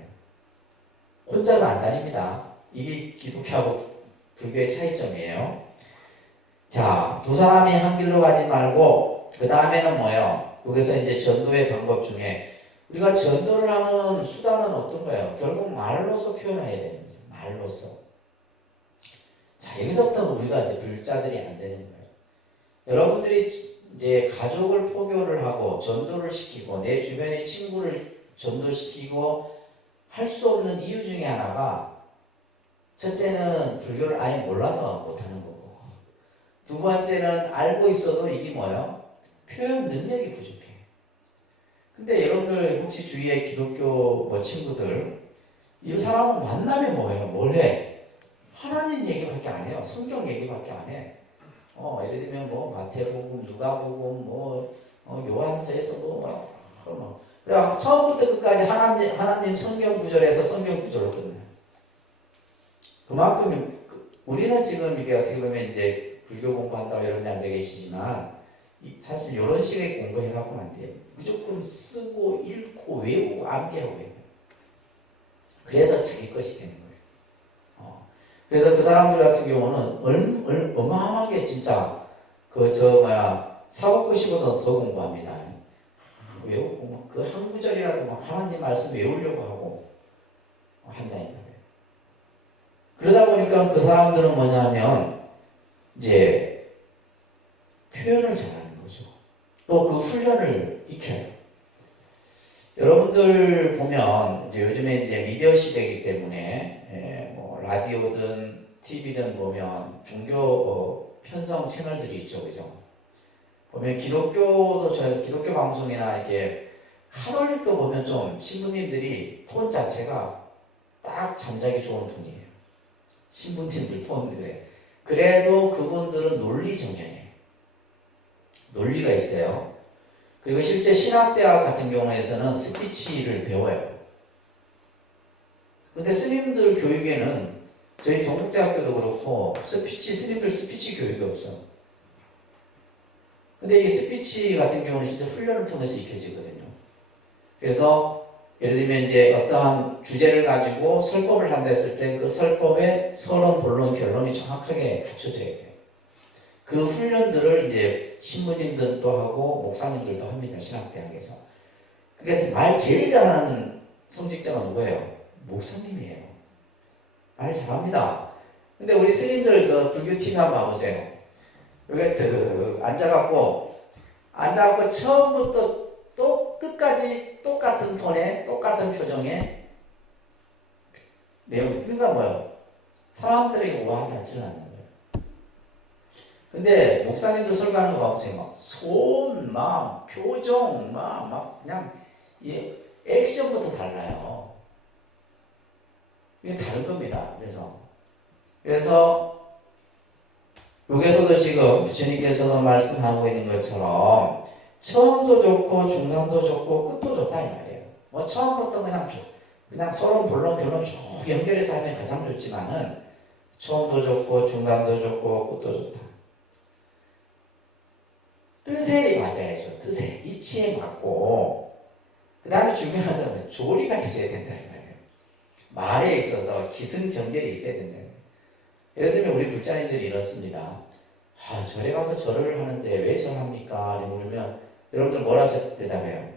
혼자서 안 다닙니다. 이게 기독교하고 불교의 차이점이에요. 자, 두 사람이 한 길로 가지 말고 그 다음에는 뭐예요? 여기서 이제 전도의 방법 중에 우리가 전도를 하는 수단은 어떤 거예요? 결국 말로서 표현해야 되는 거죠. 말로서. 자, 여기서부터 우리가 이제 불자들이 안 되는 거예요. 여러분들이 이제 가족을 포교를 하고 전도를 시키고 내 주변의 친구를 전도시키고 할 수 없는 이유 중에 하나가 첫째는 불교를 아예 몰라서 못하는 거고 두 번째는 알고 있어도 이게 뭐예요? 표현 능력이 부족해. 근데 여러분들 혹시 주위에 기독교 뭐 친구들 이 사람은 만나면 뭐예요? 뭘 해? 하나님 얘기밖에 안 해요. 성경 얘기밖에 안 해. 예를 들면 뭐 마태복음, 누가복음, 요한서에서 그래 처음부터 끝까지 하나님 성경 구절에서 성경 구절로 끝나요. 그만큼 우리는 지금 이게 어떻게 보면 이제 불교 공부한다고 여러분이 앉아 계시지만 사실 이런 식의 공부해갖고는 안 돼요. 무조건 쓰고 읽고 외우고 암기하고 해요. 그래서 자기 것이 되는 거예요. 그래서 그 사람들 같은 경우는 어마어마하게 진짜 사법고시보다 더 공부합니다. 외우고 그 한 구절이라도 막 하나님 말씀 외우려고 하고 한다 이 말이에요. 그러다 보니까 그 사람들은 뭐냐면 이제 표현을 잘하는 거죠. 또 그 훈련을 익혀요. 여러분들 보면 이제 요즘에 이제 미디어 시대이기 때문에 뭐 라디오든 TV든 보면 종교 편성 채널들이 있죠, 그죠? 보면 기독교 방송이나 이렇게 카톨릭도 보면 좀 신부님들이 톤 자체가 딱 잠자기 좋은 톤이에요. 신부님들 톤들에. 그래도 그분들은 논리정연해요. 논리가 있어요. 그리고 실제 신학대학 같은 경우에서는 스피치를 배워요. 근데 스님들 교육에는 저희 동국대학교도 그렇고 스님들 스피치 교육이 없어요. 근데 이 스피치 같은 경우는 진짜 훈련을 통해서 익혀지거든요. 그래서 예를 들면 이제 어떠한 주제를 가지고 설법을 한다 했을 때 그 설법의 서론, 본론, 결론이 정확하게 갖춰져야 돼요. 그 훈련들을 이제 신부님들도 하고 목사님들도 합니다. 신학대학에서. 그래서 말 제일 잘하는 성직자가 누구예요? 목사님이에요. 말 잘합니다. 근데 우리 스님들 그 불교팀 한번 봐보세요. 여기 앉아갖고 처음부터 또 끝까지 똑같은 톤에 똑같은 표정에 내용. 그러니까 뭐예요? 사람들에게 오해하지 않는 거예요. 근데 목사님도 설교하는 거 봐보세요. 막 손, 막 표정, 막 그냥 액션부터 달라요. 이게 다른 겁니다. 그래서 여기서도 지금 부처님께서도 말씀하고 있는 것처럼 처음도 좋고 중간도 좋고 끝도 좋다 이 말이에요. 뭐 처음부터 그냥 서론, 본론, 결론 쭉 연결해서 하면 가장 좋지만은 처음도 좋고 중간도 좋고 끝도 좋다. 뜻에 맞아야죠. 뜻에 이치에 맞고 그 다음에 중요한 건 조리가 있어야 된다 이 말이에요. 말에 있어서 기승전결이 있어야 된다. 예를 들면 우리 불자님들이 이렇습니다. 절에 가서 절을 하는데 왜 절합니까? 물으면 여러분들 뭐라 대답해요?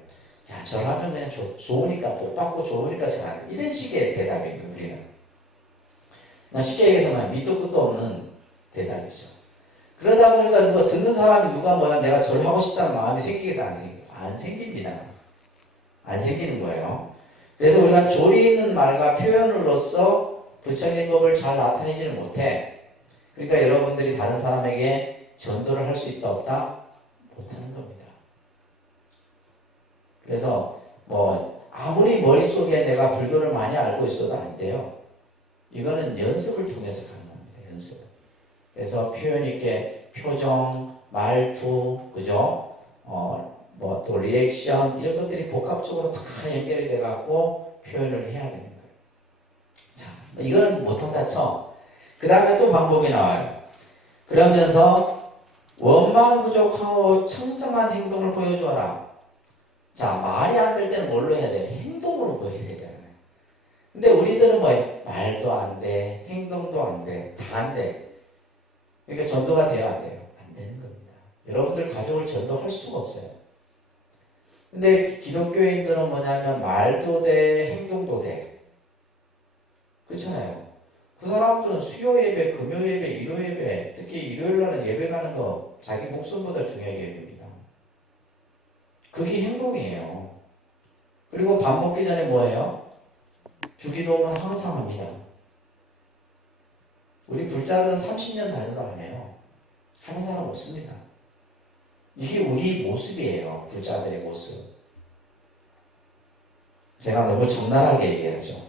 야, 절하면 그냥 좋으니까, 복 받고 좋으니까 절하는 이런 식의 대답이에요, 우리는. 쉽게 얘기해서 밑도 끝도 없는 대답이죠. 그러다 보니까 누가 듣는 사람이 누가 뭐야, 내가 절하고 싶다는 마음이 생기겠어, 안 생기겠어? 안 생깁니다. 안 생기는 거예요. 그래서 우리가 조리 있는 말과 표현으로서 부처님 법을 잘 나타내지를 못해. 그러니까 여러분들이 다른 사람에게 전도를 할 수 있다 없다? 못하는 겁니다. 그래서 아무리 머릿속에 내가 불교를 많이 알고 있어도 안 돼요. 이거는 연습을 통해서 가는 겁니다. 연습. 그래서 표현 있게 표정, 말투, 그죠? 또 리액션 이런 것들이 복합적으로 다 연결이 돼갖고 표현을 해야 되는 거예요. 자, 이거는 못한다 쳐. 그 다음에 또 방법이 나와요. 그러면서 원만 부족하고 청정한 행동을 보여줘라. 자, 말이 안 될 때는 뭘로 해야 돼요? 행동으로 보여야 되잖아요. 근데 우리들은 뭐예요? 말도 안 돼, 행동도 안 돼, 다 안 돼. 그러니까 전도가 돼요, 안 돼요? 안 되는 겁니다. 여러분들 가족을 전도할 수가 없어요. 근데 기독교인들은 뭐냐면 말도 돼, 행동도 돼. 그렇잖아요. 그 사람들은 수요 예배, 금요 예배, 일요 예배, 특히 일요일 날은 예배 가는 거 자기 목숨보다 중요하게 여깁니다. 그게 행동이에요. 그리고 밥 먹기 전에 뭐예요? 주기도문은 항상 합니다. 우리 불자들은 30년 다녀도 안 해요. 하는 사람 없습니다. 이게 우리 모습이에요. 불자들의 모습. 제가 너무 적나라하게 얘기하죠.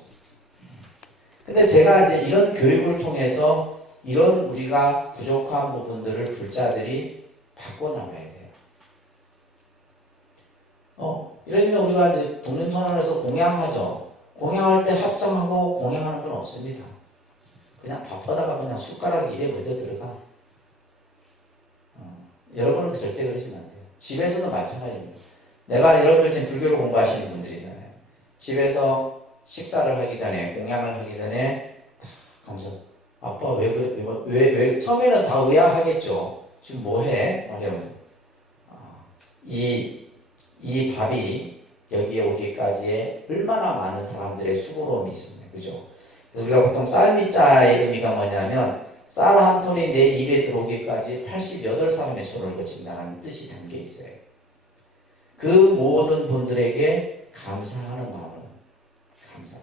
근데 제가 이제 이런 교육을 통해서 이런 우리가 부족한 부분들을 불자들이 바꿔나가야 돼요. 예를 들면 우리가 이제 독립선언에서 공양하죠. 공양할 때 합정하고 공양하는 건 없습니다. 그냥 밥하다가 그냥 숟가락이 입에 먼저 들어가. 여러분은 절대 그러시면 안 돼요. 집에서도 마찬가지입니다. 내가 여러분들 지금 불교를 공부하시는 분들이잖아요. 집에서 식사를 하기 전에, 공양을 하기 전에 가면서 아빠 왜 그래? 왜 처음에는 다 의아하겠죠. 지금 뭐 해? 말하면 이 밥이 여기에 오기까지에 얼마나 많은 사람들의 수고로움이 있습니다. 그죠? 그래서 우리가 보통 쌀미자의 의미가 뭐냐면 쌀 한 톨이 내 입에 들어오기까지 88사람의 손을 거친다는 뜻이 담겨 있어요. 그 모든 분들에게 감사하는 마음으로 감사.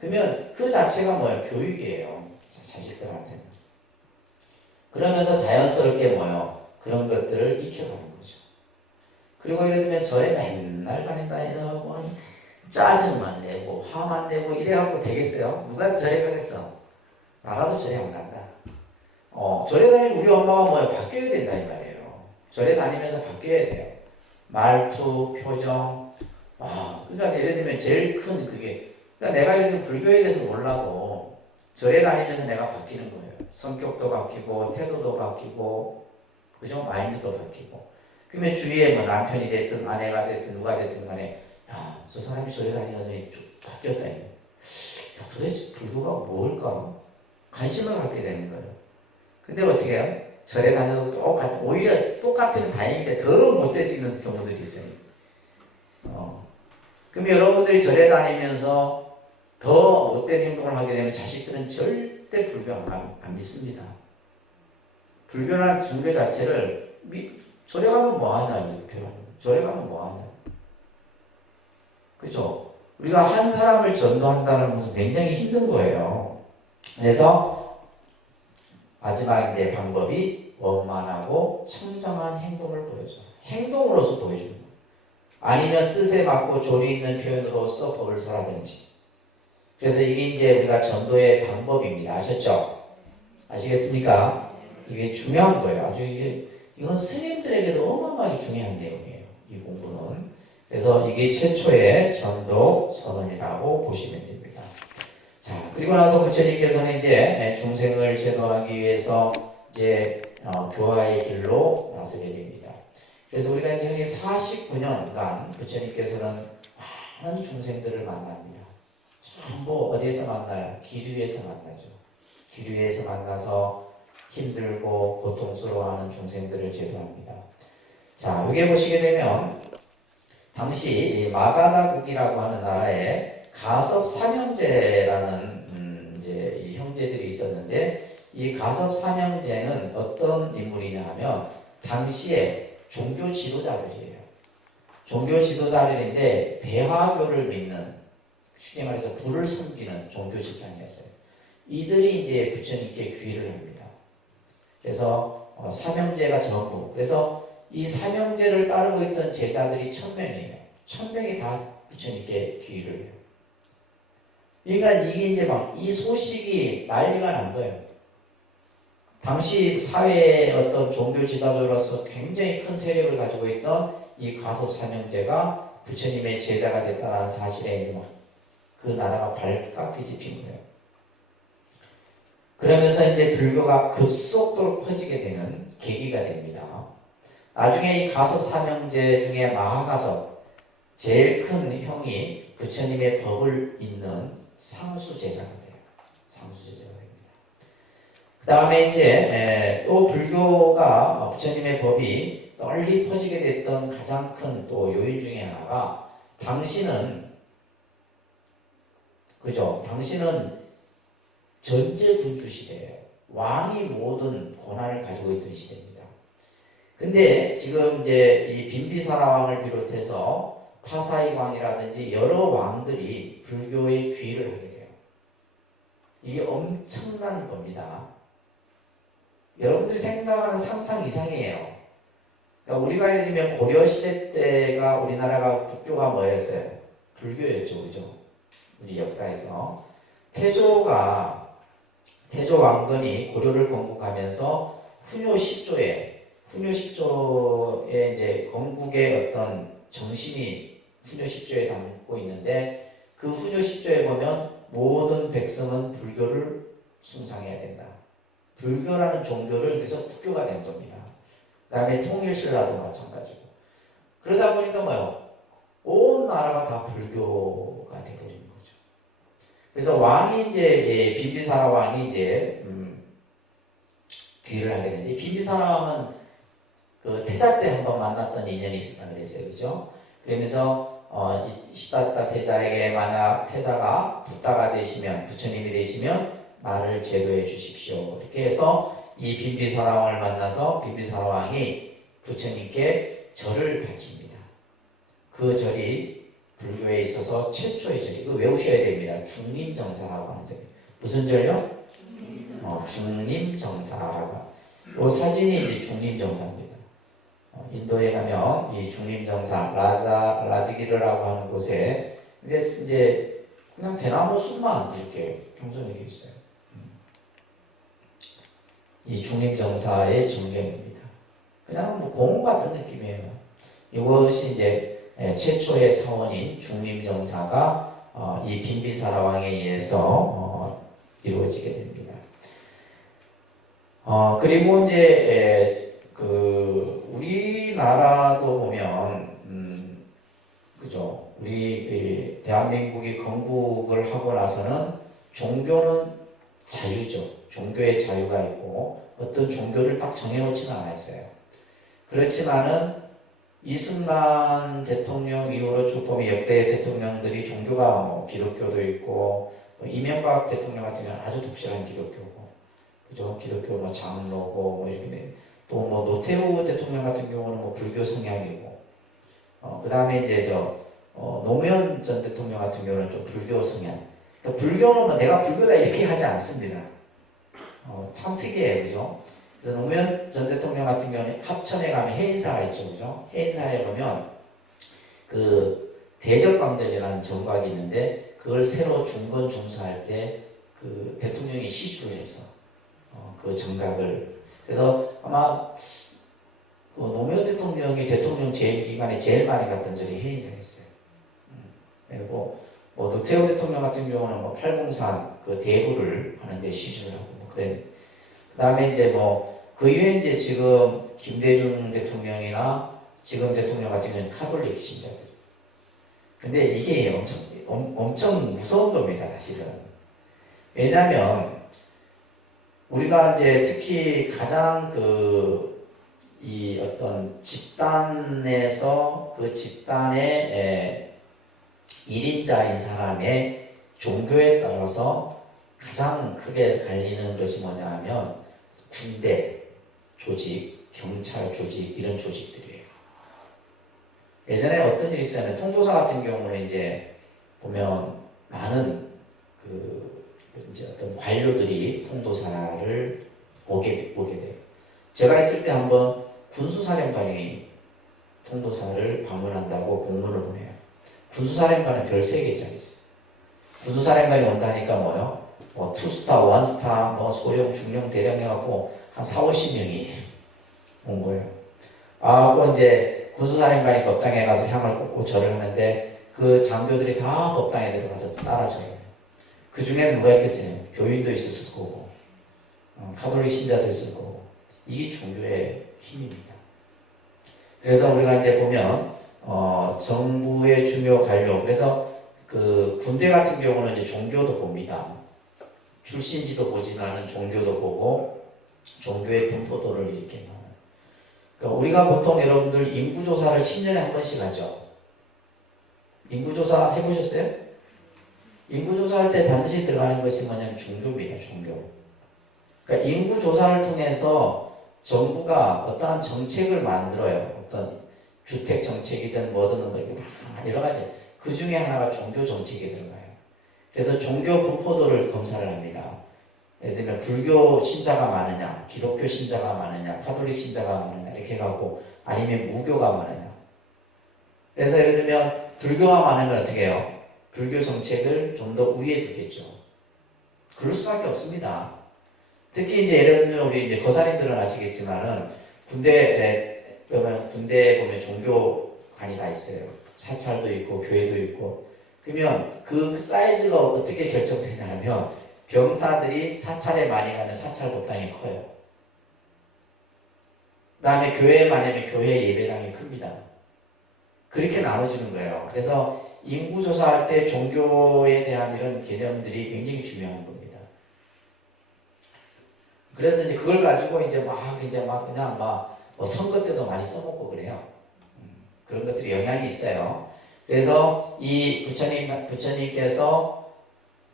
그러면 그 자체가 뭐예요? 교육이에요. 자식들한테는. 그러면서 자연스럽게 뭐예요? 그런 것들을 익혀가는 거죠. 그리고 예를 들면 절에 맨날 다닌다 해서 짜증만 내고 화만 내고 이래갖고 되겠어요? 누가 절에 가겠어? 나라도 절에 안 간다. 절에 다니는 우리 엄마가 뭐예요? 바뀌어야 된다 이 말이에요. 절에 다니면서 바뀌어야 돼요. 말투, 표정. 그러니까 예를 들면 제일 큰 그게, 그러니까 내가 예를 들면 불교에 대해서 몰라도 절에 다니면서 내가 바뀌는 거예요. 성격도 바뀌고 태도도 바뀌고 그죠? 마인드도 바뀌고. 그러면 주위에 뭐 남편이 됐든 아내가 됐든 누가 됐든 간에 야, 저 사람이 절에 다니더니 바뀌었다. 야, 도대체 불교가 뭘까? 관심을 갖게 되는 거예요. 근데 어떻게 해요? 절에 다녀도 오히려 똑같으면 다행인데 더 못돼지는 경우들이 있어요. 그럼 여러분들이 절에 다니면서 더 못된 행동을 하게 되면 자식들은 절대 불교 안 믿습니다. 불교나 종교 자체를 절에 가면 뭐하냐 이렇게 절에 가면 뭐하냐. 그죠? 우리가 한 사람을 전도한다는 것은 굉장히 힘든 거예요. 그래서 마지막 이제 방법이 원만하고 청정한 행동을 보여줘. 행동으로서 보여주는 거예요. 아니면 뜻에 맞고 조리 있는 표현으로서 법을 설하든지. 그래서 이게 이제 우리가 전도의 방법입니다. 아셨죠? 아시겠습니까? 이게 중요한 거예요. 아주 이건 스님들에게도 어마어마하게 중요한 내용이에요. 이 공부는. 그래서 이게 최초의 전도 선언이라고 보시면 됩니다. 자, 그리고 나서 부처님께서는 이제 중생을 제도하기 위해서 이제 교화의 길로 나서게 됩니다. 그래서 우리가 이제 49년간 부처님께서는 많은 중생들을 만납니다. 전부 어디에서 만나요? 길 위에서 만나죠. 길 위에서 만나서 힘들고 고통스러워하는 중생들을 제도합니다. 자, 여기 보시게 되면 당시 이 마가다국이라고 하는 나라에 가섭 삼형제라는 이제 이 형제들이 있었는데, 이 가섭 삼형제는 어떤 인물이냐 하면 당시에 종교 지도자들이에요. 종교 지도자들인데 배화교를 믿는, 쉽게 말해서 불을 섬기는 종교 집단이었어요. 이들이 이제 부처님께 귀의를 합니다. 그래서 삼형제가 전부. 그래서 이 삼형제를 따르고 있던 제자들이 1000명이에요. 1000명이 다 부처님께 귀의를 해요. 그러니까 이게 이제 막 이 소식이 난리가 난 거예요. 당시 사회의 어떤 종교 지도자로서 굉장히 큰 세력을 가지고 있던 이 가섭 삼형제가 부처님의 제자가 됐다는 사실에 이제 막 그 나라가 발칵 뒤집힌 거예요. 그러면서 이제 불교가 급속도로 퍼지게 되는 계기가 됩니다. 나중에 이 가섭 삼형제 중에 마하가섭, 제일 큰 형이 부처님의 법을 잇는 상수제자가 돼요. 상수제자가 됩니다. 그 다음에 이제 또 불교가 부처님의 법이 널리 퍼지게 됐던 가장 큰 또 요인 중에 하나가, 당시는 전제군주 시대예요. 왕이 모든 권한을 가지고 있던 시대입니다. 근데 지금 이제 이 빈비사라 왕을 비롯해서 파사이 왕이라든지 여러 왕들이 불교에 귀의를 하게 돼요. 이게 엄청난 겁니다. 여러분들이 생각하는 상상 이상이에요. 그러니까 우리가 예를 들면 고려시대 때가 우리나라가 국교가 뭐였어요? 불교였죠, 그죠? 우리 역사에서 태조 왕건이 고려를 건국하면서 훈요 10조에 이제 건국의 어떤 정신이 훈요 10조에 담고 있는데, 그 훈요 10조에 보면 모든 백성은 불교를 숭상해야 된다. 불교라는 종교를 그래서 국교가 된 겁니다. 그 다음에 통일신라도 마찬가지고. 그러다 보니까 뭐요? 온 나라가 다 불교가 되버린 거죠. 그래서 왕이 이제 빈비사라 왕이 이제 귀의를 하게 되는데, 빈비사라 왕은 그 태자 때 한번 만났던 인연이 있었다고 그랬어요, 그죠? 그러면서 시다타 태자에게 만약 태자가 붓다가 되시면, 부처님이 되시면 나를 제도해 주십시오. 이렇게 해서 이 빈비사라 왕을 만나서 빈비사라 왕이 부처님께 절을 바칩니다. 그 절이 불교에 있어서 최초의 절이, 이거 외우셔야 됩니다. 중림정사라고 하는 절이에요. 무슨 절요? 중림정사라고. 이 사진이 이제 중림정사입니다. 인도에 가면 이 중림정사 라지기르라고 하는 곳에 이제 그냥 대나무 숲만 이렇게 경전이 있어요. 이 중림정사의 전경입니다. 그냥 뭐 공원 같은 느낌이에요. 이것이 이제 최초의 사원인 중림정사가 이 빈비사라 왕에 의해서 이루어지게 됩니다. 그리고 이제 우리나라도 보면 그죠? 우리 대한민국이 건국을 하고 나서는 종교는 자유죠. 종교의 자유가 있고 어떤 종교를 딱 정해놓지는 않았어요. 그렇지만은 이승만 대통령 이후로 쭉 보면 역대 대통령들이 종교가 뭐 기독교도 있고, 이명박 대통령 같은 경우는 아주 독실한 기독교고, 그죠? 기독교 뭐 장로고 뭐 이렇게, 또 뭐 노태우 대통령 같은 경우는 뭐 불교 성향이고, 그 다음에 이제 노무현 전 대통령 같은 경우는 좀 불교 성향. 그러니까 불교는 뭐 내가 불교다 이렇게 하지 않습니다. 참 특이해요, 그죠? 그래서 노무현 전 대통령 같은 경우는 합천에 가면 해인사가 있죠, 그죠? 해인사에 보면 그 대적광전이라는 정각이 있는데, 그걸 새로 중건 중수할 때 그 대통령이 시주를 해서 그 정각을, 그래서 아마 그 노무현 대통령이 대통령 재임 기간에 제일 많이 갔던 절이 해인사였어요. 그리고 뭐 노태우 대통령 같은 경우는 뭐 803 그 대구를 하는데 시주를 하고 뭐 그래. 그 다음에 이제 뭐 그 이후에 이제 지금 김대중 대통령이나 지금 대통령 같은 경우는 카톨릭 신자들. 근데 이게 엄청 무서운 겁니다, 사실은. 왜냐하면 우리가 이제 특히 가장 이 어떤 집단에서 그 집단의 1인자인 사람의 종교에 따라서 가장 크게 갈리는 것이 뭐냐 하면 군대 조직, 경찰 조직 이런 조직들이에요. 예전에 어떤 일이 있었냐면 통도사 같은 경우는 이제 보면 많은 이제 어떤 관료들이 통도사를 오게 돼요. 제가 있을 때 한번 군수사령관이 통도사를 방문한다고 공문을 보내요. 군수사령관은 별 3개짜리죠. 군수사령관이 온다니까 뭐요? 뭐 투스타, 원스타, 뭐 소령, 중령, 대령 해갖고 한 4, 50명이 온 거예요. 그 이제 군수사령관이 법당에 가서 향을 꽂고 절을 하는데 그 장교들이 다 법당에 들어가서 따라줘요. 그 중에 누가 있겠어요? 교인도 있었을 거고, 카톨릭 신자도 있을 거고. 이게 종교의 힘입니다. 그래서 우리가 이제 보면 정부의 중요 관료, 그래서 그 군대 같은 경우는 이제 종교도 봅니다. 출신지도 보지는 않은 종교도 보고 종교의 분포도를 이렇게 나와요. 그러니까 우리가 보통 여러분들 인구조사를 10년에 한 번씩 하죠. 인구조사 해보셨어요? 인구조사할 때 반드시 들어가는 것이 뭐냐면 종교입니다. 종교. 그러니까 인구조사를 통해서 정부가 어떠한 정책을 만들어요. 어떤 주택 정책이든 뭐든 여러 가지. 그 중에 하나가 종교 정책이 들어가요. 그래서 종교 분포도를 검사를 합니다. 예를 들면 불교 신자가 많으냐, 기독교 신자가 많으냐, 카톨릭 신자가 많으냐 이렇게 해갖고 아니면 무교가 많으냐. 그래서 예를 들면 불교가 많으면 어떻게 해요? 불교 정책을 좀 더 위에 두겠죠. 그럴 수밖에 없습니다. 특히 이제 예를 들면 우리 이제 거사님들은 아시겠지만은 군대에 보면 종교관이 다 있어요. 사찰도 있고 교회도 있고. 그러면 그 사이즈가 어떻게 결정되냐면 병사들이 사찰에 많이 가면 사찰 법당이 커요. 그 다음에 교회에 많이 가면 교회 예배당이 큽니다. 그렇게 나눠지는 거예요. 그래서 인구조사할 때 종교에 대한 이런 개념들이 굉장히 중요한 겁니다. 그래서 이제 그걸 가지고 이제 그냥 뭐 선거 때도 많이 써먹고 그래요. 그런 것들이 영향이 있어요. 그래서 이 부처님께서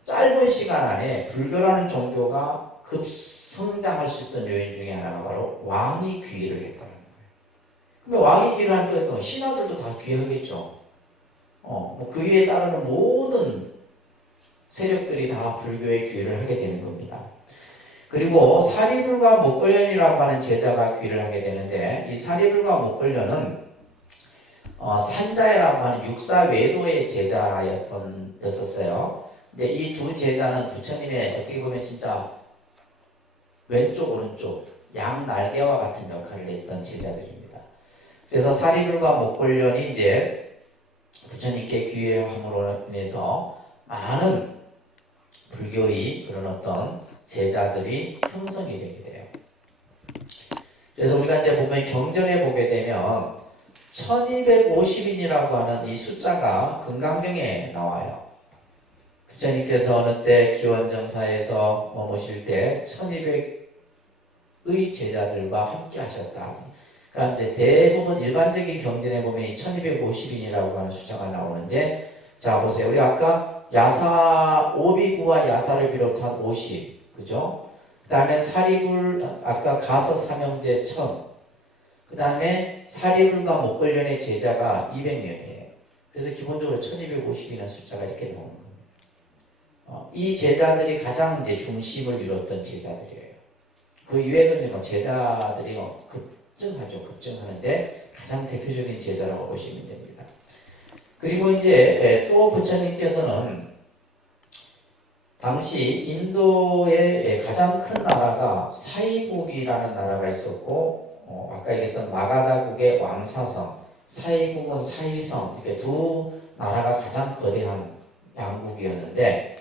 짧은 시간 안에 불교라는 종교가 급성장할 수 있던 요인 중에 하나가 바로 왕이 귀의를 했다는 거예요. 그러면 왕이 귀의를 하니까 신하들도 다 귀의하겠죠. 그 위에 따르는 모든 세력들이 다 불교에 귀의를 하게 되는 겁니다. 그리고 사리불과 목걸련이라고 하는 제자가 귀의를 하게 되는데 이 사리불과 목걸련은 산자야라고 하는 육사외도의 제자였었어요. 근데 이 두 제자는 부처님의 어떻게 보면 진짜 왼쪽 오른쪽 양 날개와 같은 역할을 했던 제자들입니다. 그래서 사리불과 목걸련이 이제 부처님께 귀의함으로 인해서 많은 불교의 그런 어떤 제자들이 형성이 되게 돼요. 그래서 우리가 이제 보면 경전에 보게 되면 1250인이라고 하는 이 숫자가 금강경에 나와요. 부처님께서 어느 때 기원정사에서 머무실 때 1200의 제자들과 함께 하셨다. 그러니까 대부분 일반적인 경전에 보면 이 1250인이라고 하는 숫자가 나오는데, 자 보세요. 우리 아까 야사 오비구와 야사를 비롯한 50, 그죠? 그 다음에 사리불 아까 가서 삼형제 1000, 그 다음에 사리불과 목걸련의 제자가 200명이에요. 그래서 기본적으로 1250이라는 숫자가 이렇게 나오는 겁니다. 이 제자들이 가장 이제 중심을 이뤘던 제자들이에요. 그 이외에는 뭐 제자들이 급증하는데 가장 대표적인 제자라고 보시면 됩니다. 그리고 이제 또 부처님께서는 당시 인도의 가장 큰 나라가 사이국이라는 나라가 있었고, 아까 얘기했던 마가다국의 왕사성, 사이국은 사일성, 이렇게 두 나라가 가장 거대한 양국이었는데,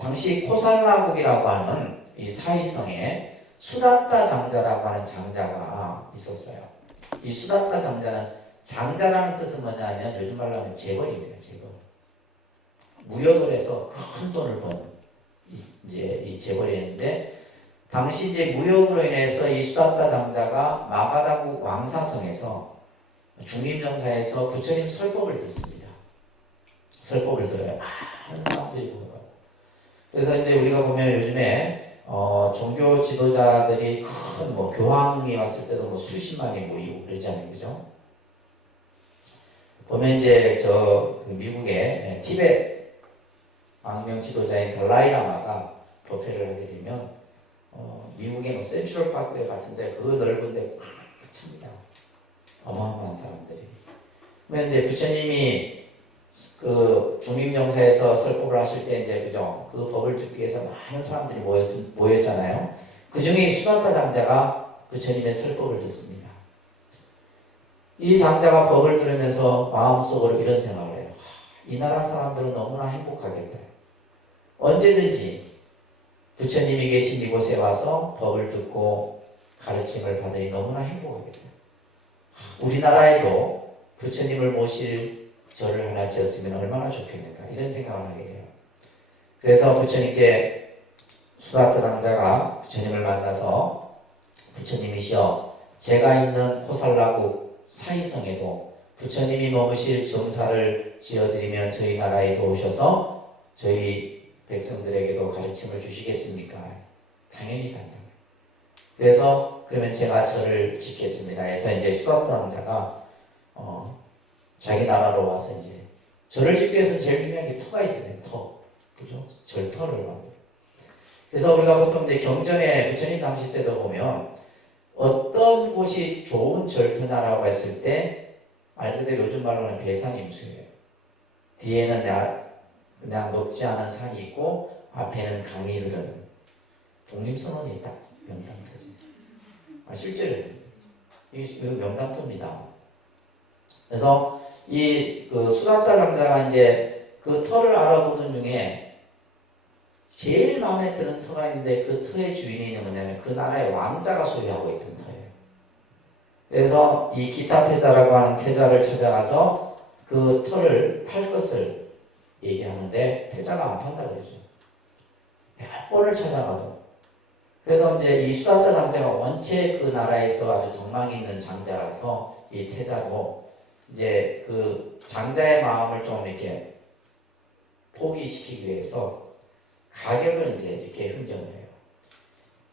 당시 코살라국이라고 하는 이 사일성에 수다타 장자라고 하는 장자가 있었어요. 이 수다타 장자라는 뜻은 뭐냐면 요즘 말로 하면 재벌입니다. 재벌. 무역을 해서 큰 돈을 번 이제 이 재벌이었는데 당시 이제 무역으로 인해서 이 수다타 장자가 마가다국 왕사성에서 중림정사에서 부처님 설법을 듣습니다. 설법을 들어요. 많은 사람들이 보는 거예요. 그래서 이제 우리가 보면 요즘에 종교 지도자들이 큰 뭐 교황이 왔을 때도 뭐 수십만이 모이고 그러잖아요, 그죠? 보면 이제 그 미국의 티베트 망명 지도자인 달라이라마가 법회를 하게 되면 미국의 뭐 센트럴 파크 같은데 그 넓은데 꽉 찹니다. 어마어마한 사람들이. 그러면 이제 부처님이 그 중림정사에서 설법을 하실 때 이제 그죠? 그 법을 듣기 위해서 많은 사람들이 모였잖아요. 그 중에 수다타 장자가 부처님의 설법을 듣습니다. 이 장자가 법을 들으면서 마음속으로 이런 생각을 해요. 이 나라 사람들은 너무나 행복하겠다. 언제든지 부처님이 계신 이곳에 와서 법을 듣고 가르침을 받으니 너무나 행복하겠다. 우리나라에도 부처님을 모실 절을 하나 지었으면 얼마나 좋겠는가 이런 생각을 하게 돼요. 그래서 부처님께 수다타 장자가 부처님을 만나서 부처님이시여 제가 있는 코살라국 사이성에도 부처님이 머무실 정사를 지어드리면 저희 나라에도 오셔서 저희 백성들에게도 가르침을 주시겠습니까? 당연히 간다. 그래서 그러면 제가 절을 짓겠습니다. 해서 이제 수다타 장자가 자기 나라로 와서 이제 절을 짓기 위해서 제일 중요한 게 터가 있어요. 터, 그죠? 절터를 만들어요. 그래서 우리가 보통 이제 경전에 부처님 당시 때도 보면 어떤 곳이 좋은 절터냐라고 했을 때 말 그대로 요즘 말로는 배산임수예요. 뒤에는 그냥 높지 않은 산이 있고 앞에는 강이 흐르는 독립선언이 딱 명당터지. 실제로 이게 명당터입니다. 그래서 이 그 수다타 장자가 이제 그 터를 알아보던 중에 제일 마음에 드는 터가 있는데 그 터의 주인이 뭐냐면 그 나라의 왕자가 소유하고 있던 터예요. 그래서 이 기타 태자라고 하는 태자를 찾아가서 그 터를 팔 것을 얘기하는데 태자가 안 판다고 그러죠. 몇 번을 찾아가도. 그래서 이제 이 수다타 장자가 원체 그 나라에서 아주 덕망이 있는 장자라서 이 태자도 이제 그 장자의 마음을 좀 이렇게 포기시키기 위해서 가격을 이제 이렇게 흥정을 해요.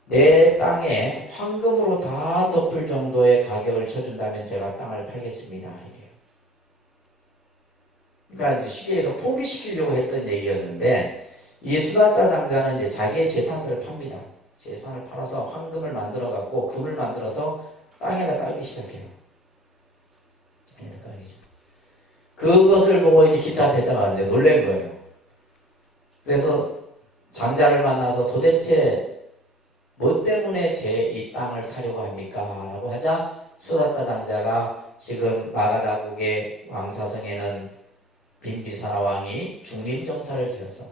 내 땅에 황금으로 다 덮을 정도의 가격을 쳐준다면 제가 땅을 팔겠습니다. 이래요. 그러니까 이제 쉽게 해서 포기시키려고 했던 얘기였는데 이 수다타 장자는 이제 자기의 재산들을 팝니다. 재산을 팔아서 황금을 만들어 갖고 금을 만들어서 땅에다 깔기 시작해요. 그것을 보고 이 기타 태자가 놀란 거예요. 그래서 장자를 만나서 도대체 뭐 때문에 제 이 땅을 사려고 합니까? 라고 하자 수다타 장자가 지금 마가다국의 왕사성에는 빈비사나 왕이 중림정사를 지어서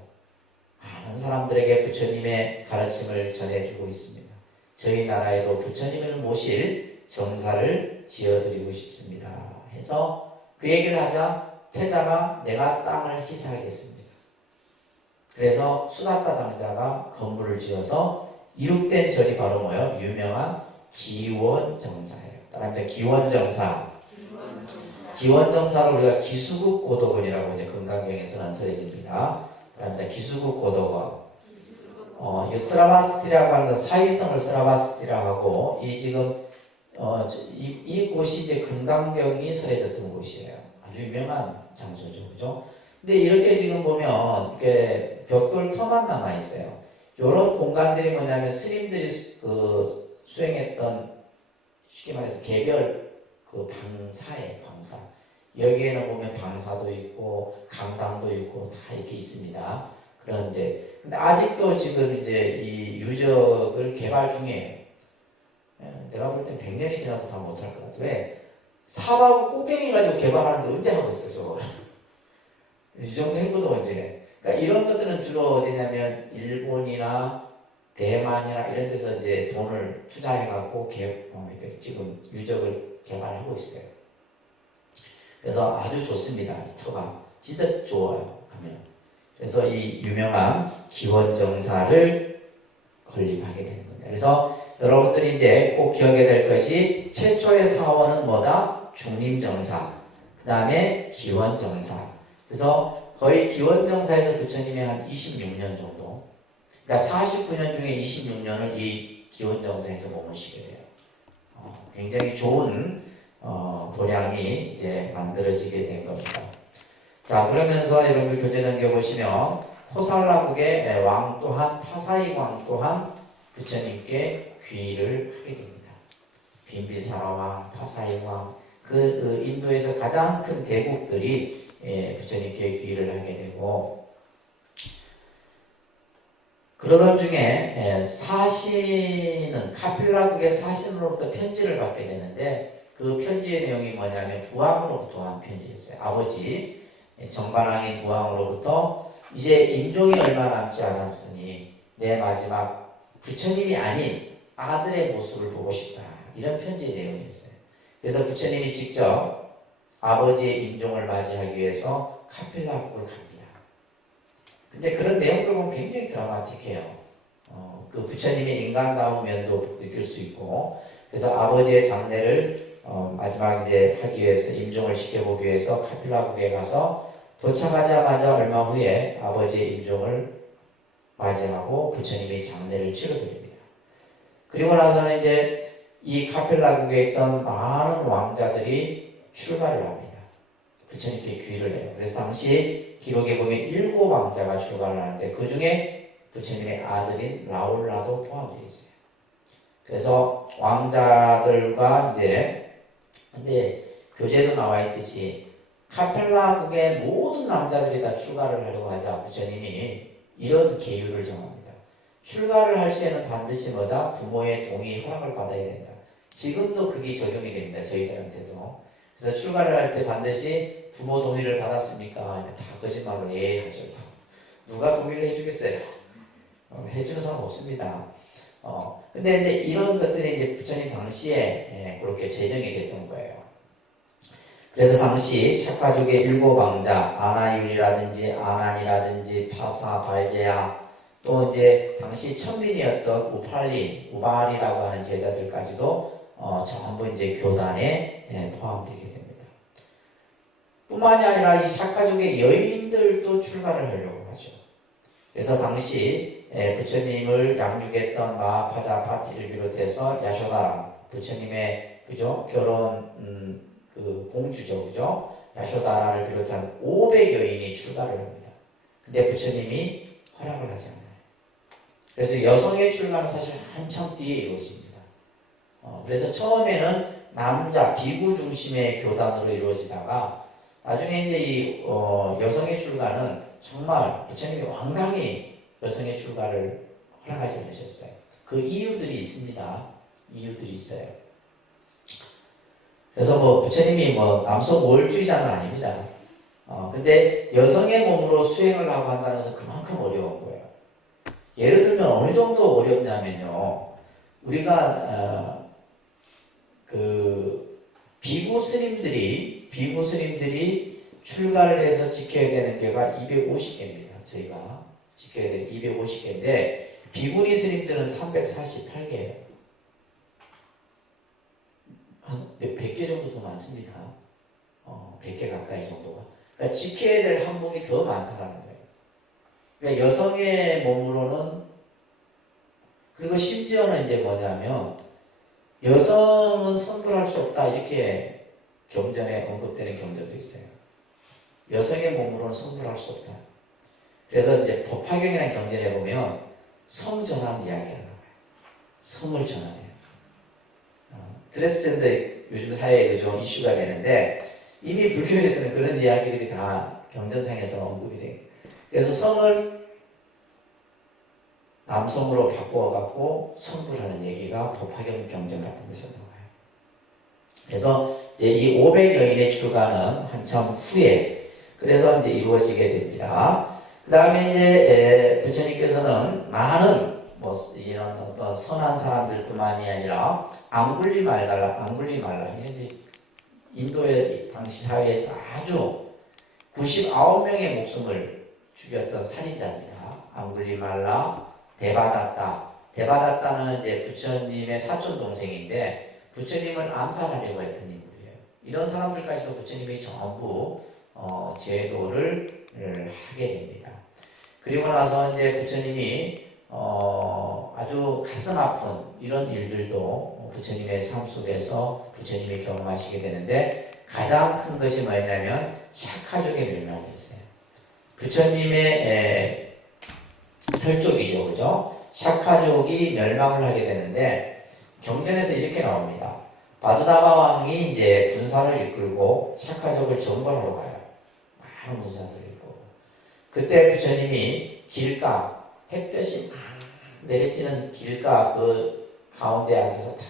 많은 사람들에게 부처님의 가르침을 전해주고 있습니다. 저희 나라에도 부처님을 모실 정사를 지어드리고 싶습니다. 해서 그 얘기를 하자 태자가 내가 땅을 희사하겠습니다. 그래서 수다타 장자가 건물을 지어서 이룩된 절이 바로 뭐예요? 유명한 기원정사예요. 따라합니다. 기원정사. 기원정사를 우리가 기수국 고도건이라고 이제 금강경에서는 설해집니다. 따라합니다. 기수국 고도건. 이 스라바스티라고 하는 건 사위성을 스라바스티라고 하고 이 지금 이 곳이 이제 금강경이 설해졌던 곳이에요. 아주 유명한 장소죠, 그죠? 근데 이렇게 지금 보면 이렇게 벽돌 터만 남아 있어요. 이런 공간들이 뭐냐면 스님들이 그 수행했던 쉽게 말해서 개별 그 방사예요, 방사. 여기에는 보면 방사도 있고 강당도 있고 다 이렇게 있습니다. 그런 이제 근데 아직도 지금 이제 이 유적을 개발 중이에요. 내가 볼 땐 100년이 지나서 다 못할 것 같아. 왜? 사하고 꼬갱이 가지고 개발하는데 언제 하고 있어, 저거. 이 정도 해보도 이제. 그러니까 이런 것들은 주로 어디냐면 일본이나 대만이나 이런 데서 이제 돈을 투자해갖고 지금 유적을 개발하고 있어요. 그래서 아주 좋습니다. 이 터가. 진짜 좋아요. 가면. 그래서 이 유명한 기원정사를 건립하게 되는 겁니다. 겁니다. 그래서 여러분들이 이제 꼭 기억해야 될 것이 최초의 사원은 뭐다? 중림정사, 그 다음에 기원정사. 그래서 거의 기원정사에서 부처님이 한 26년 정도, 그러니까 49년 중에 26년을 이 기원정사에서 머무시게 돼요. 굉장히 좋은 도량이 이제 만들어지게 된 겁니다. 자, 그러면서 여러분 교재 넘겨보시면 코살라국의 왕 또한 파사이 왕 또한 부처님께 귀의를 하게 됩니다. 빈비사라 왕, 파사이 왕, 그 인도에서 가장 큰 대국들이 부처님께 귀의를 하게 되고, 그러던 중에 사신은 카필라국의 사신으로부터 편지를 받게 되는데, 그 편지의 내용이 뭐냐면 부왕으로부터 한 편지였어요. 아버지 정반왕인 부왕으로부터 이제 임종이 얼마 남지 않았으니 내 마지막 부처님이 아닌 아들의 모습을 보고 싶다, 이런 편지의 내용이었어요. 그래서 부처님이 직접 아버지의 임종을 맞이하기 위해서 카필라국을 갑니다. 근데 그런 내용도 보면 굉장히 드라마틱해요. 그 부처님의 인간다운 면도 느낄 수 있고, 그래서 아버지의 장례를 마지막 이제 하기 위해서 임종을 지켜보기 위해서 카필라국에 가서 도착하자마자 얼마 후에 아버지의 임종을 맞이하고 부처님의 장례를 치러드립니다. 그리고 나서는 이제 이 카필라국에 있던 많은 왕자들이 출가를 합니다. 부처님께 귀의를 해요. 그래서 당시 기록에 보면 7왕자가 출가를 하는데 그 중에 부처님의 아들인 라울라도 포함되어 있어요. 그래서 왕자들과 이제, 근데 교재도 나와 있듯이 카펠라국의 모든 남자들이 다 출가를 하려고 하자 부처님이 이런 계율을 정합니다. 출가를 할 시에는 반드시 뭐다? 부모의 동의, 허락을 받아야 된다. 지금도 그게 적용이 됩니다. 저희들한테도. 그래서 출가를 할 때 반드시 부모 동의를 받았습니까? 다 거짓말로 예 하죠. 누가 동의를 해주겠어요? 해주는 사람 없습니다. 근데 이제 이런 것들이 이제 부처님 당시에 그렇게 제정이 됐던 거예요. 그래서 당시 샤카족의 7왕자, 아나율이라든지 아난이라든지 파사, 발제야, 또 이제 당시 천민이었던 우발이라고 하는 제자들까지도 전부 이제 교단에 포함되게 됩니다. 뿐만이 아니라 이 샤카족의 여인들도 출가를 하려고 하죠. 그래서 당시 부처님을 양육했던 마하파자 파티를 비롯해서 야쇼다라, 부처님의 그죠 결혼 그 공주죠, 그죠? 야쇼다라를 비롯한 500여인이 출가를 합니다. 근데 부처님이 허락을 하지 않아요. 그래서 여성의 출가는 사실 한참 뒤에 이루어집니다. 그래서 처음에는 남자 비구 중심의 교단으로 이루어지다가 나중에 이제 이 여성의 출가는 정말 부처님이 완강히 여성의 출가를 허락하지 않으셨어요. 그 이유들이 있습니다. 이유들이 있어요. 그래서 뭐 부처님이 뭐 남성 우월주의자는 아닙니다. 근데 여성의 몸으로 수행을 하고 한다는 것은 그만큼 어려운 거예요. 예를 들면 어느 정도 어렵냐면요. 우리가 그 비구 스님들이 출가를 해서 지켜야 되는 게가 250개입니다. 저희가 지켜야 되는 250개인데 비구니 스님들은 348개예요. 한 100개 정도 더 많습니다. 100개 가까이 정도가. 그러니까 지켜야 될 항목이 더 많다라는 거예요. 그러니까 여성의 몸으로는, 그리고 심지어는 이제 뭐냐면 여성은 선불할 수 없다, 이렇게 경전에 언급되는 경전도 있어요. 여성의 몸으로는 선불할 수 없다. 그래서 이제 법화경이라는 경전에 보면 성 전함 이야기가 나와요. 성을 전하네요. 트랜스젠더 요즘 사회에 좀 이슈가 되는데 이미 불교에서는 그런 이야기들이 다 경전상에서 언급이 돼요. 그래서 성을 남성으로 바꾸어갖고 선불하는 얘기가 법화경 경전 같은 데서 나와요. 그래서 이제 이 500여인의 출가는 한참 후에 그래서 이제 이루어지게 됩니다. 그 다음에 이제 부처님께서는 많은 뭐 이런 어떤 선한 사람들뿐만이 아니라 앙굴리말라 이게 인도의 당시 사회에서 아주 99명의 목숨을 죽였던 살인자입니다. 앙굴리말라, 데바다타, 대바다타는 이제 부처님의 사촌 동생인데 부처님을 암살하려고 했던 인물이에요. 이런 사람들까지도 부처님이 전부 제도를 하게 됩니다. 그리고 나서 이제 부처님이 아주 가슴 아픈 이런 일들도 부처님의 삶 속에서 부처님이 경험하시게 되는데 가장 큰 것이 뭐냐면 샤카족의 멸망이었어요. 부처님의 혈족이죠, 그죠? 샤카족이 멸망을 하게 되는데 경전에서 이렇게 나옵니다. 바두다바 왕이 이제 군사를 이끌고 샤카족을 정벌하러 가요. 많은 군사들을 이끌고. 그때 부처님이 길가, 햇볕이 막 내리쬐는 길가 그 가운데 앉아서 다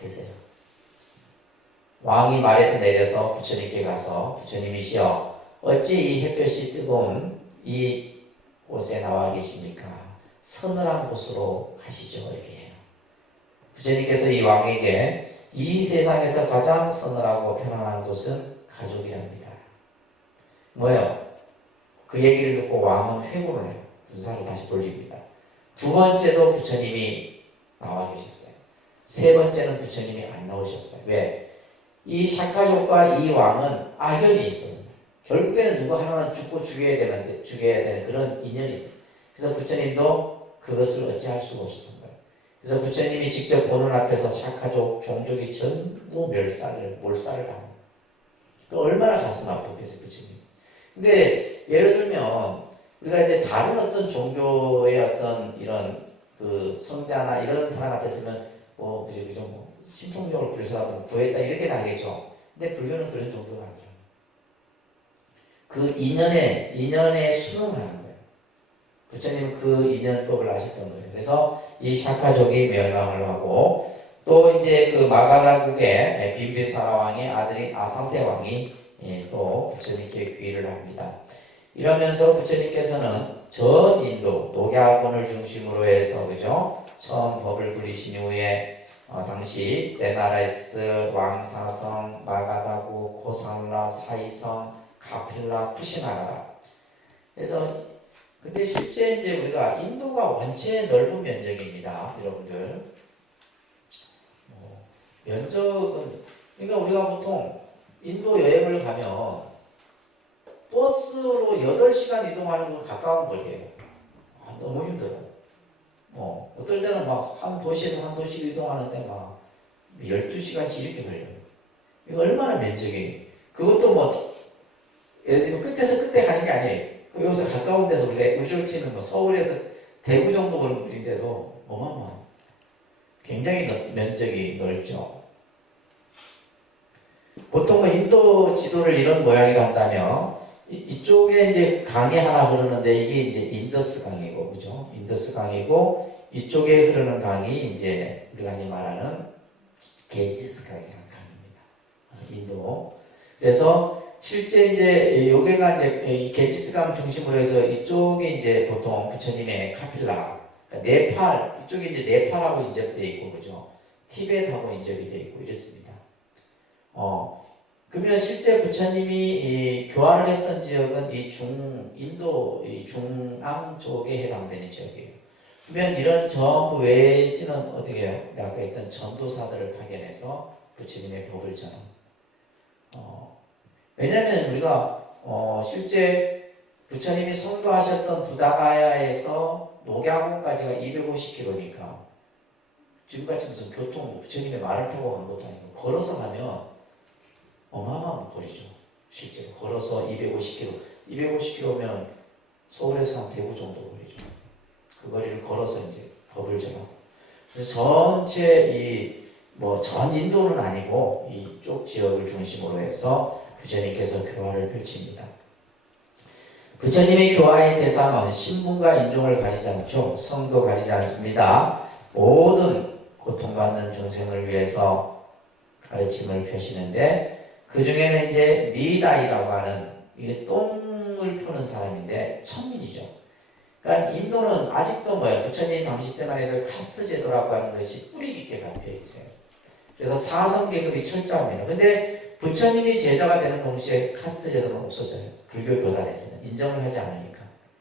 계세요. 왕이 말에서 내려서 부처님께 가서 부처님이시여 어찌 이 햇볕이 뜨거운 이 곳에 나와 계십니까? 서늘한 곳으로 가시죠. 이렇게 해요. 부처님께서 이 왕에게 이 세상에서 가장 서늘하고 편안한 곳은 가족이랍니다. 뭐예요? 그 얘기를 듣고 왕은 회고를 해요. 군사를 다시 돌립니다. 두 번째도 부처님이 나와 계셨어요. 세 번째는 부처님이 안 나오셨어요. 왜? 이 샤카족과 이 왕은 악연이 있습니다. 결국에는 누구 하나는 죽고 죽여야 되는 그런 인연이. 그래서 부처님도 그것을 어찌할 수가 없었던 거예요. 그래서 부처님이 직접 보는 앞에서 샤카족 종족이 전부 몰살을 당합니다. 얼마나 가슴 아프겠어요, 부처님. 근데 예를 들면 우리가 이제 다른 어떤 종교의 어떤 이런 그 성자나 이런 사람 같았으면 그죠? 신통력을 불서하든 구했다 이렇게 나겠죠. 근데 불교는 그런 종교가 아니에요. 그 인연에 순응하는 거예요. 부처님은 그 인연법을 아셨던 거예요. 그래서 이 샤카족이 멸망을 하고 또 이제 그 마가다국의 빈비사라 왕의 아들인 아사세 왕이 또 부처님께 귀의를 합니다. 이러면서 부처님께서는 전 인도 녹야본을 중심으로 해서 그죠? 처음 법을 부리신 이후에 당시 베나레스, 왕사성, 마가다국, 고산라, 사이성, 가필라, 푸시나라. 그래서 근데 실제 이제 우리가 인도가 원체 넓은 면적입니다, 여러분들. 면적은 그러니까 우리가 보통 인도 여행을 가면 버스로 8시간 이동하는 건 가까운 거리예요. 너무 힘들어요. 어떨 때는 막 한 도시에서 한 도시 이동하는데 막 12시간씩 이렇게 걸려요. 이거 얼마나 면적이. 그것도 예를 들면 끝에서 끝에 가는 게 아니에요. 여기서 가까운 데서 우리가 우리로 치면 서울에서 대구 정도 걸는 거리인데도 어마어마한. 굉장히 면적이 넓죠. 보통 인도 지도를 이런 모양이라 한다면 이쪽에 이제 강이 하나 흐르는데 이게 이제 인더스 강이고, 그죠? 인더스 강이고 이쪽에 흐르는 강이 이제 우리가 흔히 말하는 겐지스 강이라는 강입니다. 인도. 그래서 실제 이제 여기가 이제 겐지스 강 중심으로 해서 이쪽에 이제 보통 부처님의 카필라, 그러니까 네팔 이쪽에 이제 네팔하고 인접돼 있고, 그죠? 티벳하고 인접이 돼 있고 이렇습니다. 그러면 실제 부처님이 교화를 했던 지역은 인도 중앙 쪽에 해당되는 지역이에요. 그러면 이런 전부 외지는 어떻게 해요? 아까 했던 전도사들을 파견해서 부처님의 법을 전하는. 왜냐하면 우리가 실제 부처님이 성도하셨던 부다가야에서 녹야본까지가 250km니까 지금까지 무슨 교통 부처님의 말을 타고 가는 것도 아니고 걸어서 가면 어마어마한 거리죠. 실제로 걸어서 250km, 서울에서 한 대구 정도 거리죠. 그 거리를 걸어서 이제 법을 전하고. 그래서 전체 전 인도는 아니고 이쪽 지역을 중심으로 해서 부처님께서 교화를 펼칩니다. 부처님의 교화의 대상은 신분과 인종을 가리지 않죠. 성도 가리지 않습니다. 모든 고통받는 중생을 위해서 가르침을 펴시는데 그 중에는 이제 니다이라고 하는 이게 똥을 푸는 사람인데 천민이죠. 그러니까 인도는 아직도 부처님 당시 때만 해도 카스트 제도라고 하는 것이 뿌리 깊게 박혀 있어요. 그래서 사성 계급이 철저합니다. 근데 부처님이 제자가 되는 동시에 카스트 제도는 없어져요. 불교 교단에서는 인정을 하지 않으니까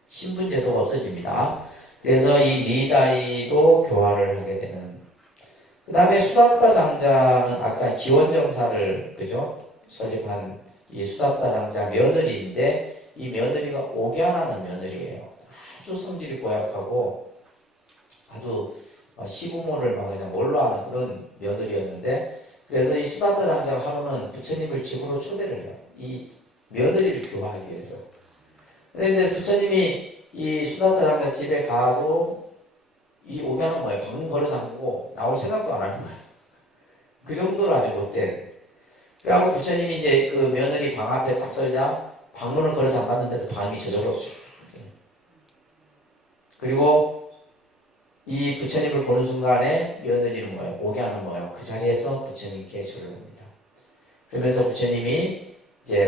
신분 제도가 없어집니다. 그래서 이 니다이도 교화를 하게 되는. 그 다음에 수다타 장자는 아까 기원정사를 그죠? 설립한 이 수다타 장자 며느리인데 이 며느리가 옥야라는 며느리예요. 아주 성질이 고약하고 아주 시부모를 막 그냥 몰로 하는 그런 며느리였는데 그래서 이 수다타 장자가 하루는 부처님을 집으로 초대를 해요. 이 며느리를 교화하기 위해서. 근데 이제 부처님이 이 수다타 장자 집에 가도 이 옥야는 뭐예요? 방문 걸어 잠그고 나올 생각도 안 하는 거예요. 그 정도로 아주 못된. 그래갖고 부처님이 이제 그 며느리 방 앞에 딱 서자 방문을 걸어 잠갔는데도 방이 저절로 쑥. 그리고 이 부처님을 보는 순간에 며느리는 뭐예요? 옥야는 뭐예요? 그 자리에서 부처님께 절을 합니다. 그러면서 부처님이 이제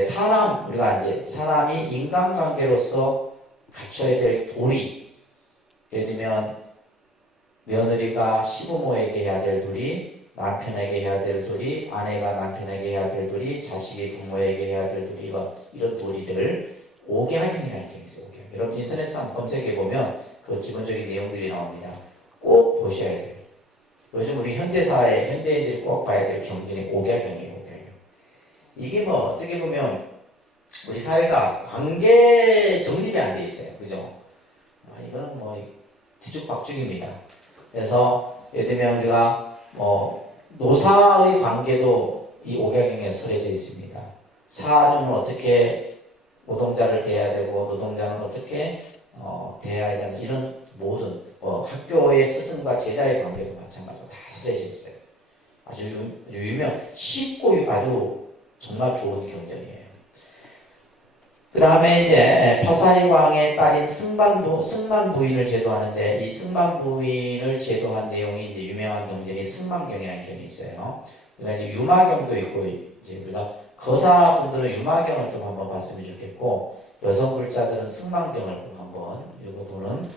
우리가 이제 사람이 인간관계로서 갖춰야 될 도리, 예를 들면 며느리가 시부모에게 해야 될 도리, 남편에게 해야 될 도리, 아내가 남편에게 해야 될 도리, 자식이 부모에게 해야 될 도리, 이런 도리들을 옥야경이라는 게 있어요. 옥야경. 여러분 인터넷에 한번 검색해 보면 그 기본적인 내용들이 나옵니다. 꼭 보셔야 돼요. 요즘 우리 현대사회 현대인들이 꼭 봐야 될 경전이 옥야경이에요. 옥야경. 이게 뭐 어떻게 보면 우리 사회가 관계 정립이 안 돼 있어요. 그죠? 이거는 뭐 뒤죽박죽입니다. 그래서 예를 들면 우리가 노사의 관계도 이 옥야경에 설해져 있습니다. 사주는 어떻게 노동자를 대해야 되고 노동자는 어떻게 대해야 되는 이런 모든 학교의 스승과 제자의 관계도 마찬가지로 다 설해져 있어요. 아주 유명, 쉽고 아주 정말 좋은 경전이에요. 그 다음에 이제 파사이왕의 딸인 승만 부인을 제도하는데 이 승만 부인을 제도한 내용이 이제 유명한 경전이 승만경이라는 경이 있어요. 그다음에 이제 유마경도 있고 이제 우리가 거사분들은 유마경을 좀 한번 봤으면 좋겠고 여성 불자들은 승만경을 좀 한번 읽어보는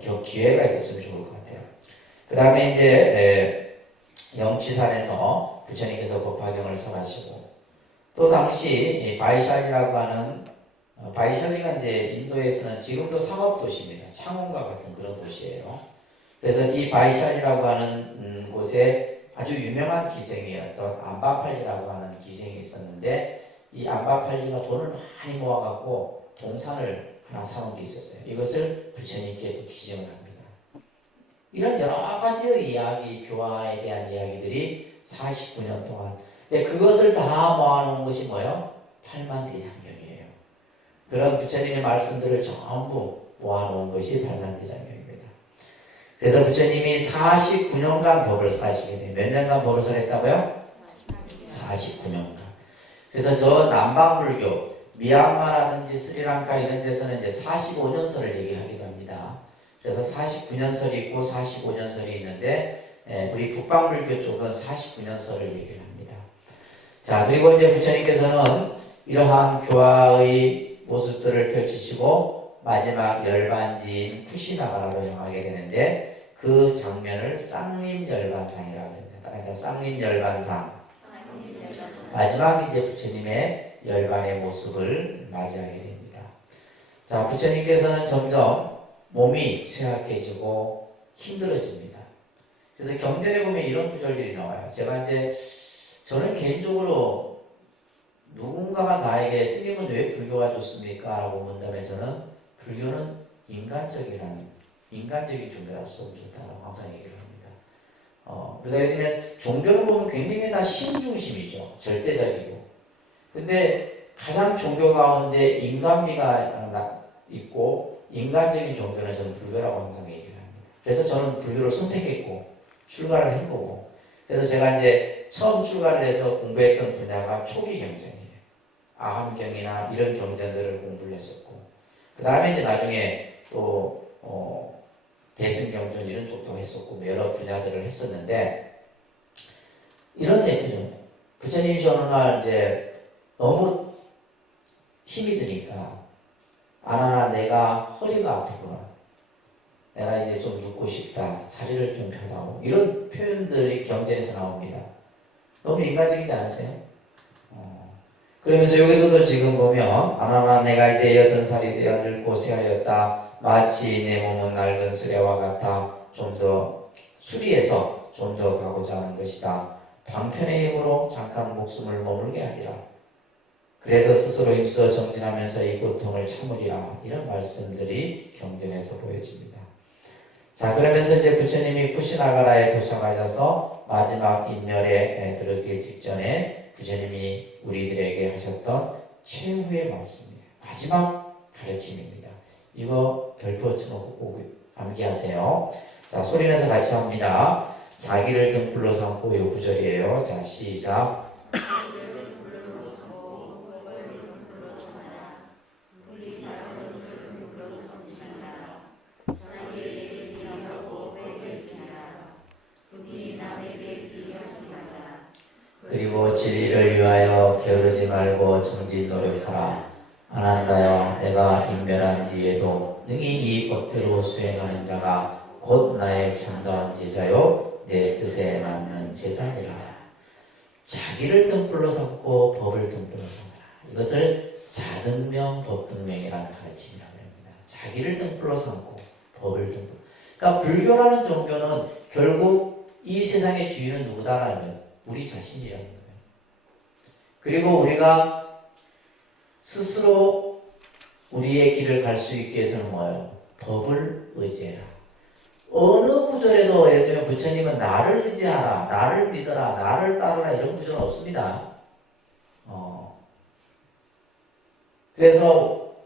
그런 기회가 있었으면 좋을 것 같아요. 그 다음에 이제 영취산에서 부처님께서 법화경을 설하시고 또 당시 바이샬리라고 하는 바이샬리가 이제 인도에서는 지금도 상업도시입니다. 창원과 같은 그런 도시예요. 그래서 이 바이샬리라고 하는 곳에 아주 유명한 기생이었던 암바팔리라고 하는 기생이 있었는데 이 암바팔리가 돈을 많이 모아갖고 동산을 하나 사놓은 게 있었어요. 이것을 부처님께 기증을 합니다. 이런 여러 가지의 이야기, 교화에 대한 이야기들이 49년 동안 그것을 다 모아놓은 것이 뭐예요? 팔만대장경이에요. 그런 부처님의 말씀들을 전부 모아놓은 것이 팔만대장경입니다. 그래서 부처님이 49년간 법을 사시게 돼요. 몇 년간 법을 설했다고요? 49년간. 그래서 저 남방불교, 미얀마라든지 스리랑카 이런 데서는 이제 45년설을 얘기하기도 합니다. 그래서 49년설이 있고 45년설이 있는데 우리 북방불교 쪽은 49년설을 얘기를 합니다. 자, 그리고 이제 부처님께서는 이러한 교화의 모습들을 펼치시고 마지막 열반지인 쿠시나가라로 향하게 되는데 그 장면을 쌍림열반상이라고 합니다. 그러니까 쌍림열반상. 마지막 이제 부처님의 열반의 모습을 맞이하게 됩니다. 자, 부처님께서는 점점 몸이 쇠약해지고 힘들어집니다. 그래서 경전에 보면 이런 구절들이 나와요. 저는 개인적으로 누군가가 나에게 스님은 왜 불교가 좋습니까? 라고 묻는다면 저는 불교는 인간적인 종교라서 좋다고 항상 얘기를 합니다. 우리가 예를 들면 종교를 보면 굉장히 다 신중심이죠. 절대적이고. 근데 가장 종교 가운데 인간미가 있고 인간적인 종교는 저는 불교라고 항상 얘기를 합니다. 그래서 저는 불교를 선택했고 출가를 한 거고. 그래서 제가 이제 처음 출가를 해서 공부했던 분야가 초기 경전이에요. 아함경이나 이런 경전들을 공부를 했었고, 그 다음에 이제 나중에 또 대승경전 이런 쪽도 했었고 여러 분야들을 했었는데 이런 얘기죠. 부처님이 어느 날 이제 너무 힘이 드니까 아나나 내가 허리가 아프구나. 내가 이제 좀 눕고 싶다. 자리를 좀 펴다오. 이런 표현들이 경전에서 나옵니다. 너무 인간적이지 않으세요? 그러면서 여기서도 지금 보면 아나나 내가 이제 80살이 되어 늙고 쇠하였다. 마치 내 몸은 낡은 수레와 같아 좀 더 수리해서 좀 더 가고자 하는 것이다. 방편의 힘으로 잠깐 목숨을 머물게 하리라. 그래서 스스로 힘써 정진하면서 이 고통을 참으리라. 이런 말씀들이 경전에서 보여집니다. 자, 그러면서 이제 부처님이 쿠시나가라에 도착하셔서 마지막 인멸에 들어가기 직전에 부처님이 우리들에게 하셨던 최후의 말씀이에요. 마지막 가르침입니다. 이거 별표 쳐놓고 꼭 암기하세요. 자, 소리내서 같이 합니다. 자기를 등불로 삼고 요 구절이에요. 자, 시작. 그리고 진리를 위하여 게으르지 말고 정진 노력하라. 안한다여 내가 인멸한 뒤에도 능히 이 법대로 수행하는 자가 곧 나의 참다운 제자요 내 뜻에 맞는 제자니라. 자기를 등불로 삼고 법을 등불로 삼아라. 이것을 자등명 법등명이라는 가르침이라고 합니다. 자기를 등불로 삼고 법을 등불로. 그러니까 불교라는 종교는 결국 이 세상의 주인은 누구다라는 거예요. 우리 자신이라는 거예요. 그리고 우리가 스스로 우리의 길을 갈 수 있게 해서는 뭐예요? 법을 의지해라. 어느 구절에도 예를 들면 부처님은 나를 의지하라, 나를 믿어라, 나를 따르라 이런 구절은 없습니다. 그래서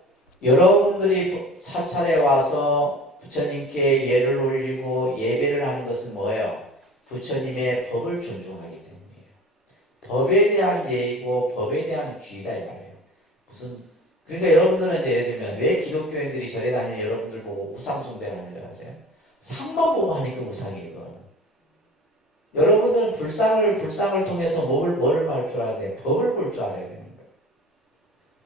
여러분들이 사찰에 와서 부처님께 예를 올리고 예배를 하는 것은 뭐예요? 부처님의 법을 존중하기 때문이에요. 법에 대한 예의고 법에 대한 귀이다 이 말이에요. 그러니까 여러분들은 이제 예를 들면 왜 기독교인들이 절에 다니는 여러분들 보고 우상 숭배를 하는 줄 아세요? 상만 보고 하니까 우상이에요. 여러분들은 불상을 통해서 뭐를 말 줄 알아야 돼? 법을 볼 줄 알아야 되는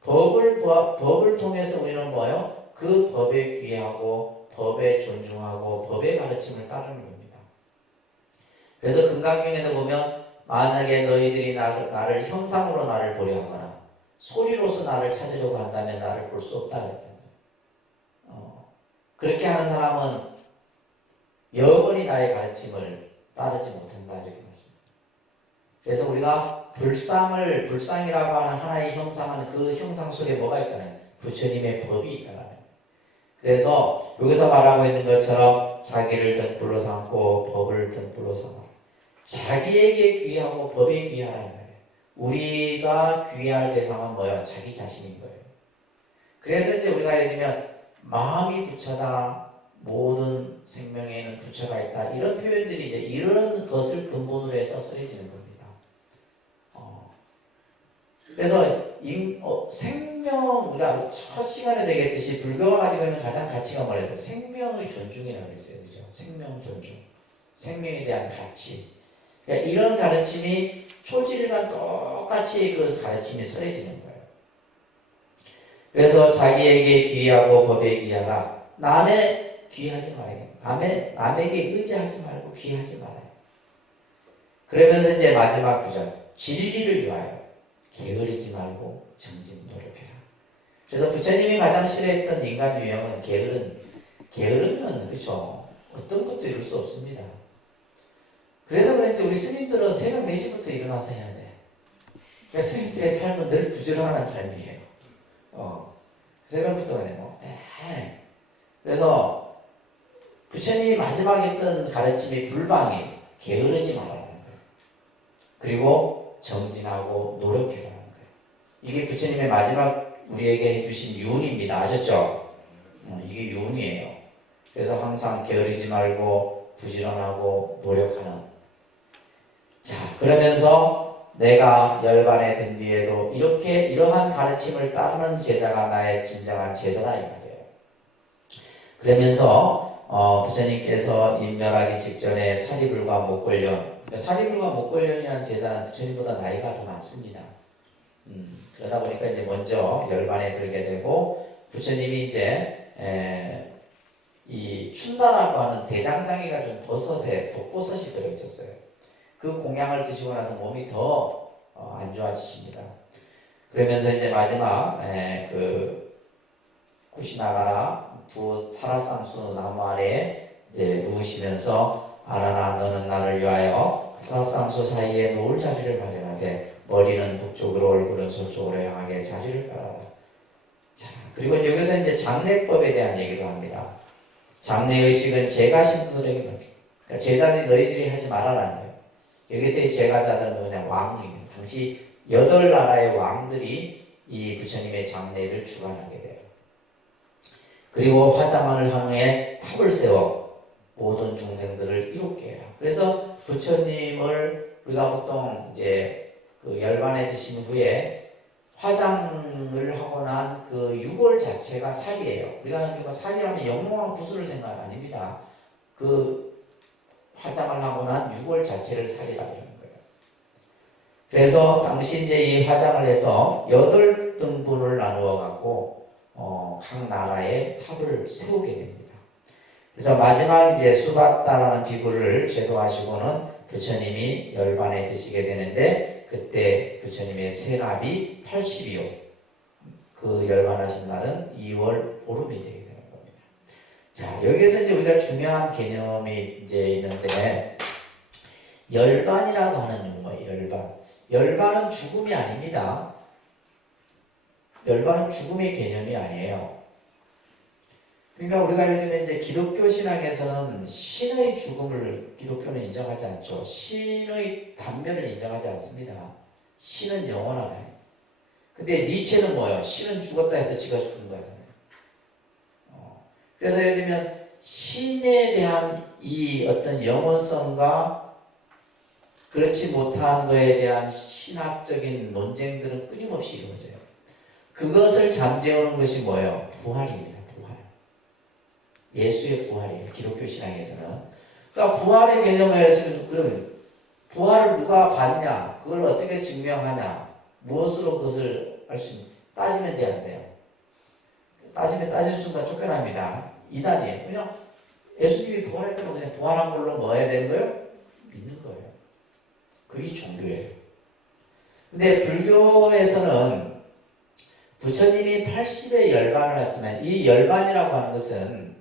거예요. 법을 통해서 우리는 뭐예요? 그 법에 귀하고 법에 존중하고 법의 가르침을 따르는 겁니다. 그래서 금강경에도 보면 만약에 너희들이 나를 형상으로 나를 보려 하거나 소리로서 나를 찾으려고 한다면 나를 볼 수 없다 그랬잖아요. 그렇게 하는 사람은 영원히 나의 가르침을 따르지 못한다 이렇게 말씀합니다. 그래서 우리가 불상이라고 하는 하나의 형상은 그 형상 속에 뭐가 있다는 부처님의 법이 있다는 거예요. 그래서 여기서 말하고 있는 것처럼 자기를 등불로 삼고 법을 등불로 삼아 자기에게 귀하고 법에 귀하라는 거예요. 우리가 귀할 대상은 뭐예요? 자기 자신인 거예요. 그래서 이제 우리가 예를 들면 마음이 부처다, 모든 생명에는 부처가 있다 이런 표현들이 이제 이런 것을 근본으로 해서 쓰여지는 겁니다. 그래서 생명 우리가 첫 시간에 되겠듯이 불교가 가지고 있는 가장 가치가 뭐래서 생명의 존중이라고 했어요. 그죠? 생명 존중, 생명에 대한 가치. 그러니까 이런 가르침이 초지일관 똑같이 그 가르침이 서해지는 거예요. 그래서 자기에게 귀하고 법에 귀하라. 남의 귀하지 말아요. 남에게 의지하지 말고 귀하지 말아요. 그러면서 이제 마지막 구절 진리를 위하여 게으르지 말고 정진 노력해라. 그래서 부처님이 가장 싫어했던 인간 유형은 게으르면 그렇죠. 어떤 것도 이룰 수 없습니다. 그래서 그런지 우리 스님들은 새벽 4시부터 일어나서 해야 돼. 그러니까 스님들의 삶은 늘 부지런한 삶이에요. 새벽부터 그래요. 그래서 부처님이 마지막에 했던 가르침이 불방이 게으르지 말라는 거예요. 그리고 정진하고 노력해라는 거예요. 이게 부처님의 마지막 우리에게 해주신 유언입니다. 아셨죠? 이게 유언이에요. 그래서 항상 게으르지 말고 부지런하고 노력하는. 자, 그러면서 내가 열반에 든 뒤에도 이러한 가르침을 따르는 제자가 나의 진정한 제자다 이 말이에요. 그러면서 부처님께서 인멸하기 직전에 사리불과 목걸련, 그러니까 사리불과 목걸련이라는 제자는 부처님보다 나이가 더 많습니다. 그러다 보니까 이제 먼저 열반에 들게 되고 부처님이 이제 이 춘다라고 하는 대장장이가 좀 독버섯이 들어있었어요. 그 공양을 드시고 나서 몸이 더 안 좋아지십니다. 그러면서 이제 마지막 그 쿠시나가라 두 사라쌍수 나무 아래 누우시면서 아라나 너는 나를 위하여 사라쌍수 사이에 놓을 자리를 마련하되 머리는 북쪽으로 얼굴은 서쪽으로 향하게 자리를 깔아라. 자, 그리고 여기서 이제 장례법에 대한 얘기도 합니다. 장례의식은 제가 신부들에게 맡겨. 그러니까 제자들이 너희들이 하지 말아라는 거예요. 여기서의 제가자들은 뭐냐? 왕입니다. 당시 8나라의 왕들이 이 부처님의 장례를 주관하게 돼요. 그리고 화장을 한 후에 탑을 세워 모든 중생들을 이롭게 해라. 그래서 부처님을 우리가 보통 이제 그 열반에 드신 후에 화장을 하고 난 그 유골 자체가 살이에요. 우리가 살이하면 영롱한 구슬을 생각 아닙니다. 그 화장을 하고 난 유골 자체를 살이라고 하는 거예요. 그래서 당시 이제 이 화장을 해서 8등분을 나누어 갖고 각 나라에 탑을 세우게 됩니다. 그래서 마지막 이제 수바타라는 비구를 제도하시고는 부처님이 열반에 드시게 되는데 그때 부처님의 세납이 80이요. 그 열반하신 날은 2월 보름이 되게 되는 겁니다. 자, 여기에서 이제 우리가 중요한 개념이 이제 있는데 열반이라고 하는 용어예요. 열반. 열반은 죽음이 아닙니다. 열반은 죽음의 개념이 아니에요. 그러니까 우리가 예를 들면 이제 기독교 신앙에서는 신의 죽음을 기독교는 인정하지 않죠. 신의 단면을 인정하지 않습니다. 신은 영원하다. 근데 니체는 뭐예요? 신은 죽었다 해서 지가 죽은 거잖아요. 그래서 예를 들면 신에 대한 이 어떤 영원성과 그렇지 못한 것에 대한 신학적인 논쟁들은 끊임없이 이루어져요. 그것을 잠재우는 것이 뭐예요? 부활입니다. 부활. 예수의 부활이에요. 기독교 신앙에서는. 그러니까 부활의 개념에서는 부활을 누가 봤냐? 그걸 어떻게 증명하냐? 무엇으로 그것을 알 수 있냐? 따지면 돼, 안 돼요? 따지면 따질 순간 쫓겨납니다. 이단이에요. 그냥 예수님이 부활했다고 그냥 부활한 걸로 뭐 해야 되는 거예요? 믿는 거예요. 그게 종교예요. 근데 불교에서는 부처님이 80의 열반을 했지만 이 열반이라고 하는 것은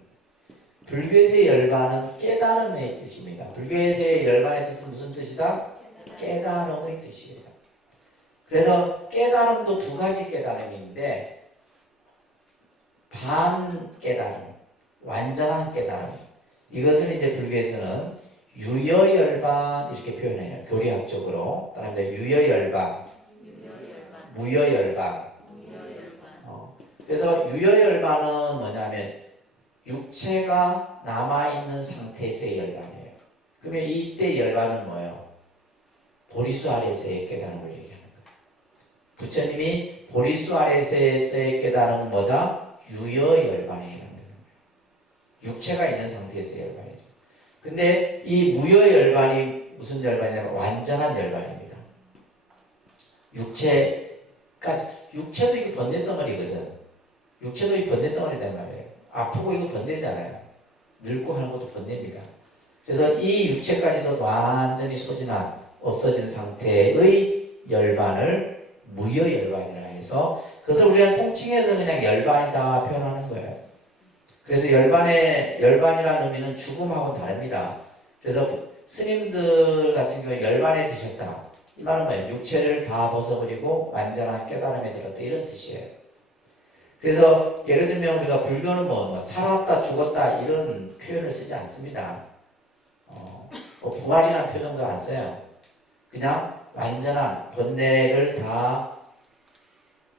불교에서의 열반은 깨달음의 뜻입니다. 불교에서의 열반의 뜻은 무슨 뜻이다? 깨달음의 뜻이에요. 그래서 깨달음도 두 가지 깨달음이 있는데 반 깨달음, 완전한 깨달음. 이것을 이제 불교에서는 유여열반 이렇게 표현해요. 교리학적으로. 그다음에 유여열반, 무여열반. 그래서 유여열반은 뭐냐면 육체가 남아있는 상태에서의 열반이에요. 그러면 이때 열반은 뭐예요? 보리수 아래서의 깨달음을 얘기하는 거예요. 부처님이 보리수 아래서의 깨달음은 뭐다? 유여열반이라는 거예요. 육체가 있는 상태에서의 열반이에요. 근데 이 무여열반이 무슨 열반이냐면 완전한 열반입니다. 육체도 이게 번뇌덩어리거든. 육체도 이 번뇌덩어리란 말이에요. 아프고 이거 번뇌잖아요. 늙고 하는 것도 번뇌입니다. 그래서 이 육체까지도 완전히 소진한 없어진 상태의 열반을 무여열반이라 해서 그것을 우리가 통칭해서 그냥 열반이다 표현하는 거예요. 그래서 열반이라는 의미는 죽음하고 다릅니다. 그래서 스님들 같은 경우에 열반에 드셨다. 이 말은 뭐예요? 육체를 다 벗어버리고 완전한 깨달음에 들었다. 이런 뜻이에요. 그래서 예를 들면 우리가 불교는 뭐 살았다 죽었다 이런 표현을 쓰지 않습니다. 부활이라는 표현도 안 써요. 그냥 완전한 번뇌를 다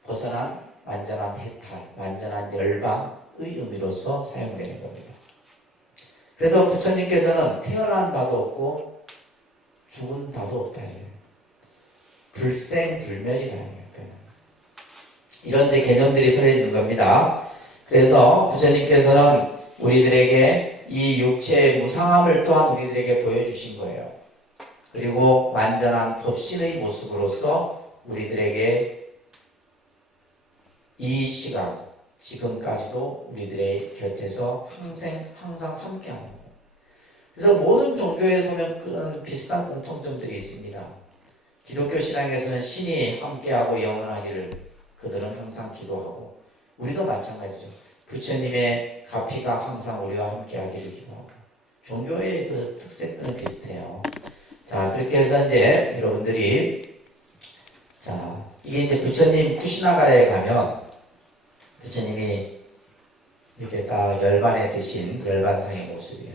벗어난 완전한 해탈, 완전한 열방의 의미로서 사용을 되는 겁니다. 그래서 부처님께서는 태어난 바도 없고 죽은 바도 없다. 불생불멸이라는 거예요. 이런 개념들이 설해지는 겁니다. 그래서 부처님께서는 우리들에게 이 육체의 무상함을 또한 우리들에게 보여주신 거예요. 그리고 완전한 법신의 모습으로서 우리들에게 이 시간, 지금까지도 우리들의 곁에서 항상 함께하는 거예요. 그래서 모든 종교에 보면 그런 비슷한 공통점들이 있습니다. 기독교 신앙에서는 신이 함께하고 영원하기를 그들은 항상 기도하고 우리도 마찬가지죠. 부처님의 가피가 항상 우리와 함께 하기를 기도하고 종교의 그 특색들은 비슷해요. 자, 그렇게 해서 이제 여러분들이 자, 이게 이제 부처님 쿠시나가라에 가면 부처님이 이렇게 딱 열반에 드신 열반상의 모습이에요.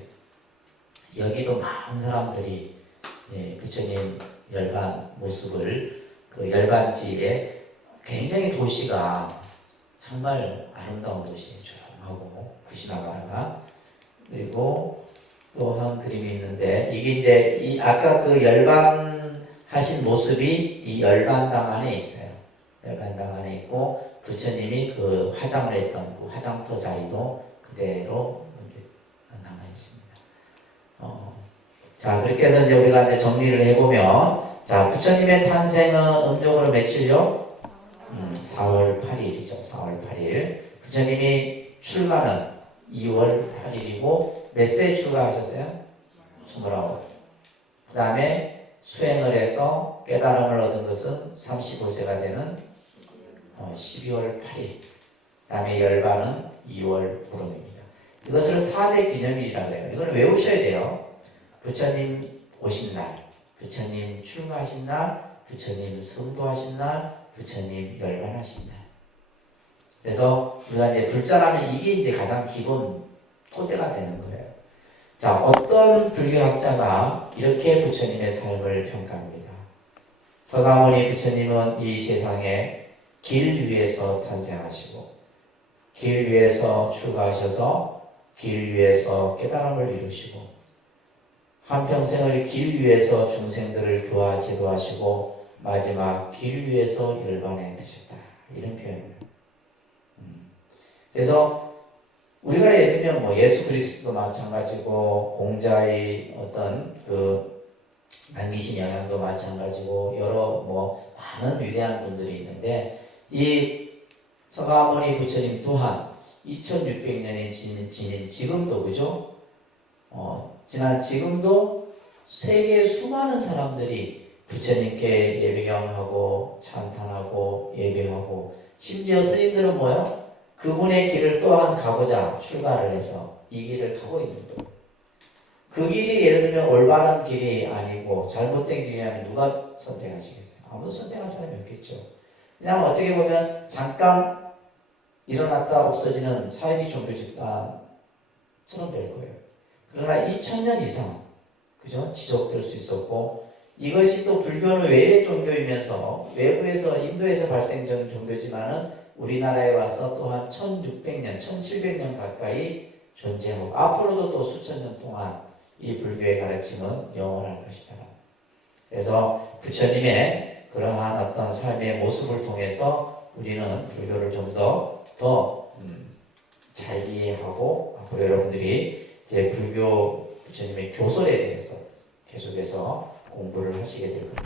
여기도 많은 사람들이 부처님 열반 모습을 그 열반지에 굉장히 도시가 정말 아름다운 도시예요. 조용하고 쿠시나가라가. 그리고 또 한 그림이 있는데 이게 이제 이 아까 그 열반 하신 모습이 이 열반당 안에 있어요. 열반당 안에 있고 부처님이 그 화장을 했던 그 화장터 자리도 그대로 남아 있습니다. 자, 그렇게 해서 이제 우리가 이제 정리를 해보면 자, 부처님의 탄생은 음력으로 며칠요? 4월 8일이죠. 4월 8일. 부처님이 출가는 2월 8일이고 몇 세에 출가하셨어요? 29. 그 다음에 수행을 해서 깨달음을 얻은 것은 35세가 되는 12월 8일. 그 다음에 열반은 2월 보름입니다. 이것을 4대 기념일이라고 해요. 이걸 외우셔야 돼요. 부처님 오신 날, 부처님 출가하신 날, 부처님 성도하신 날, 부처님 열반하신 날. 그래서 우리가 이제 불자라면 이게 이제 가장 기본 토대가 되는 거예요. 자, 어떤 불교학자가 이렇게 부처님의 삶을 평가합니다. 서가모니 부처님은 이 세상에 길 위에서 탄생하시고 길 위에서 출가하셔서 길 위에서 깨달음을 이루시고 한평생을 길 위에서 중생들을 교화 제도하시고 마지막 길 위에서 열반에 드셨다. 이런 표현이에요. 그래서 우리가 예를 들면 뭐 예수 그리스도도 마찬가지고 공자의 어떤 그 남기신 영향도 마찬가지고 여러 뭐 많은 위대한 분들이 있는데 이 서가모니 부처님 또한 2600년이 지닌 지금도 그죠? 지난 지금도 세계 수많은 사람들이 부처님께 예배경하고 찬탄하고 예배하고 심지어 스님들은 뭐요? 그분의 길을 또한 가고자 출가를 해서 이 길을 가고 있는 거예요. 그 길이 예를 들면 올바른 길이 아니고 잘못된 길이라면 누가 선택하시겠어요? 아무도 선택할 사람이 없겠죠. 그냥 어떻게 보면 잠깐 일어났다 없어지는 사이비 종교 집단처럼 될 거예요. 그러나 2000년 이상 그죠? 지속될 수 있었고 이것이 또 불교는 외래 종교이면서 외부에서 인도에서 발생된 종교지만은 우리나라에 와서 또한 1600년, 1700년 가까이 존재하고 앞으로도 또 수천 년 동안 이 불교의 가르침은 영원할 것이다. 그래서 부처님의 그러한 어떤 삶의 모습을 통해서 우리는 불교를 좀 더 잘 이해하고 앞으로 여러분들이 이제 불교 부처님의 교설에 대해서 계속해서 공부를 하시게 될 겁니다.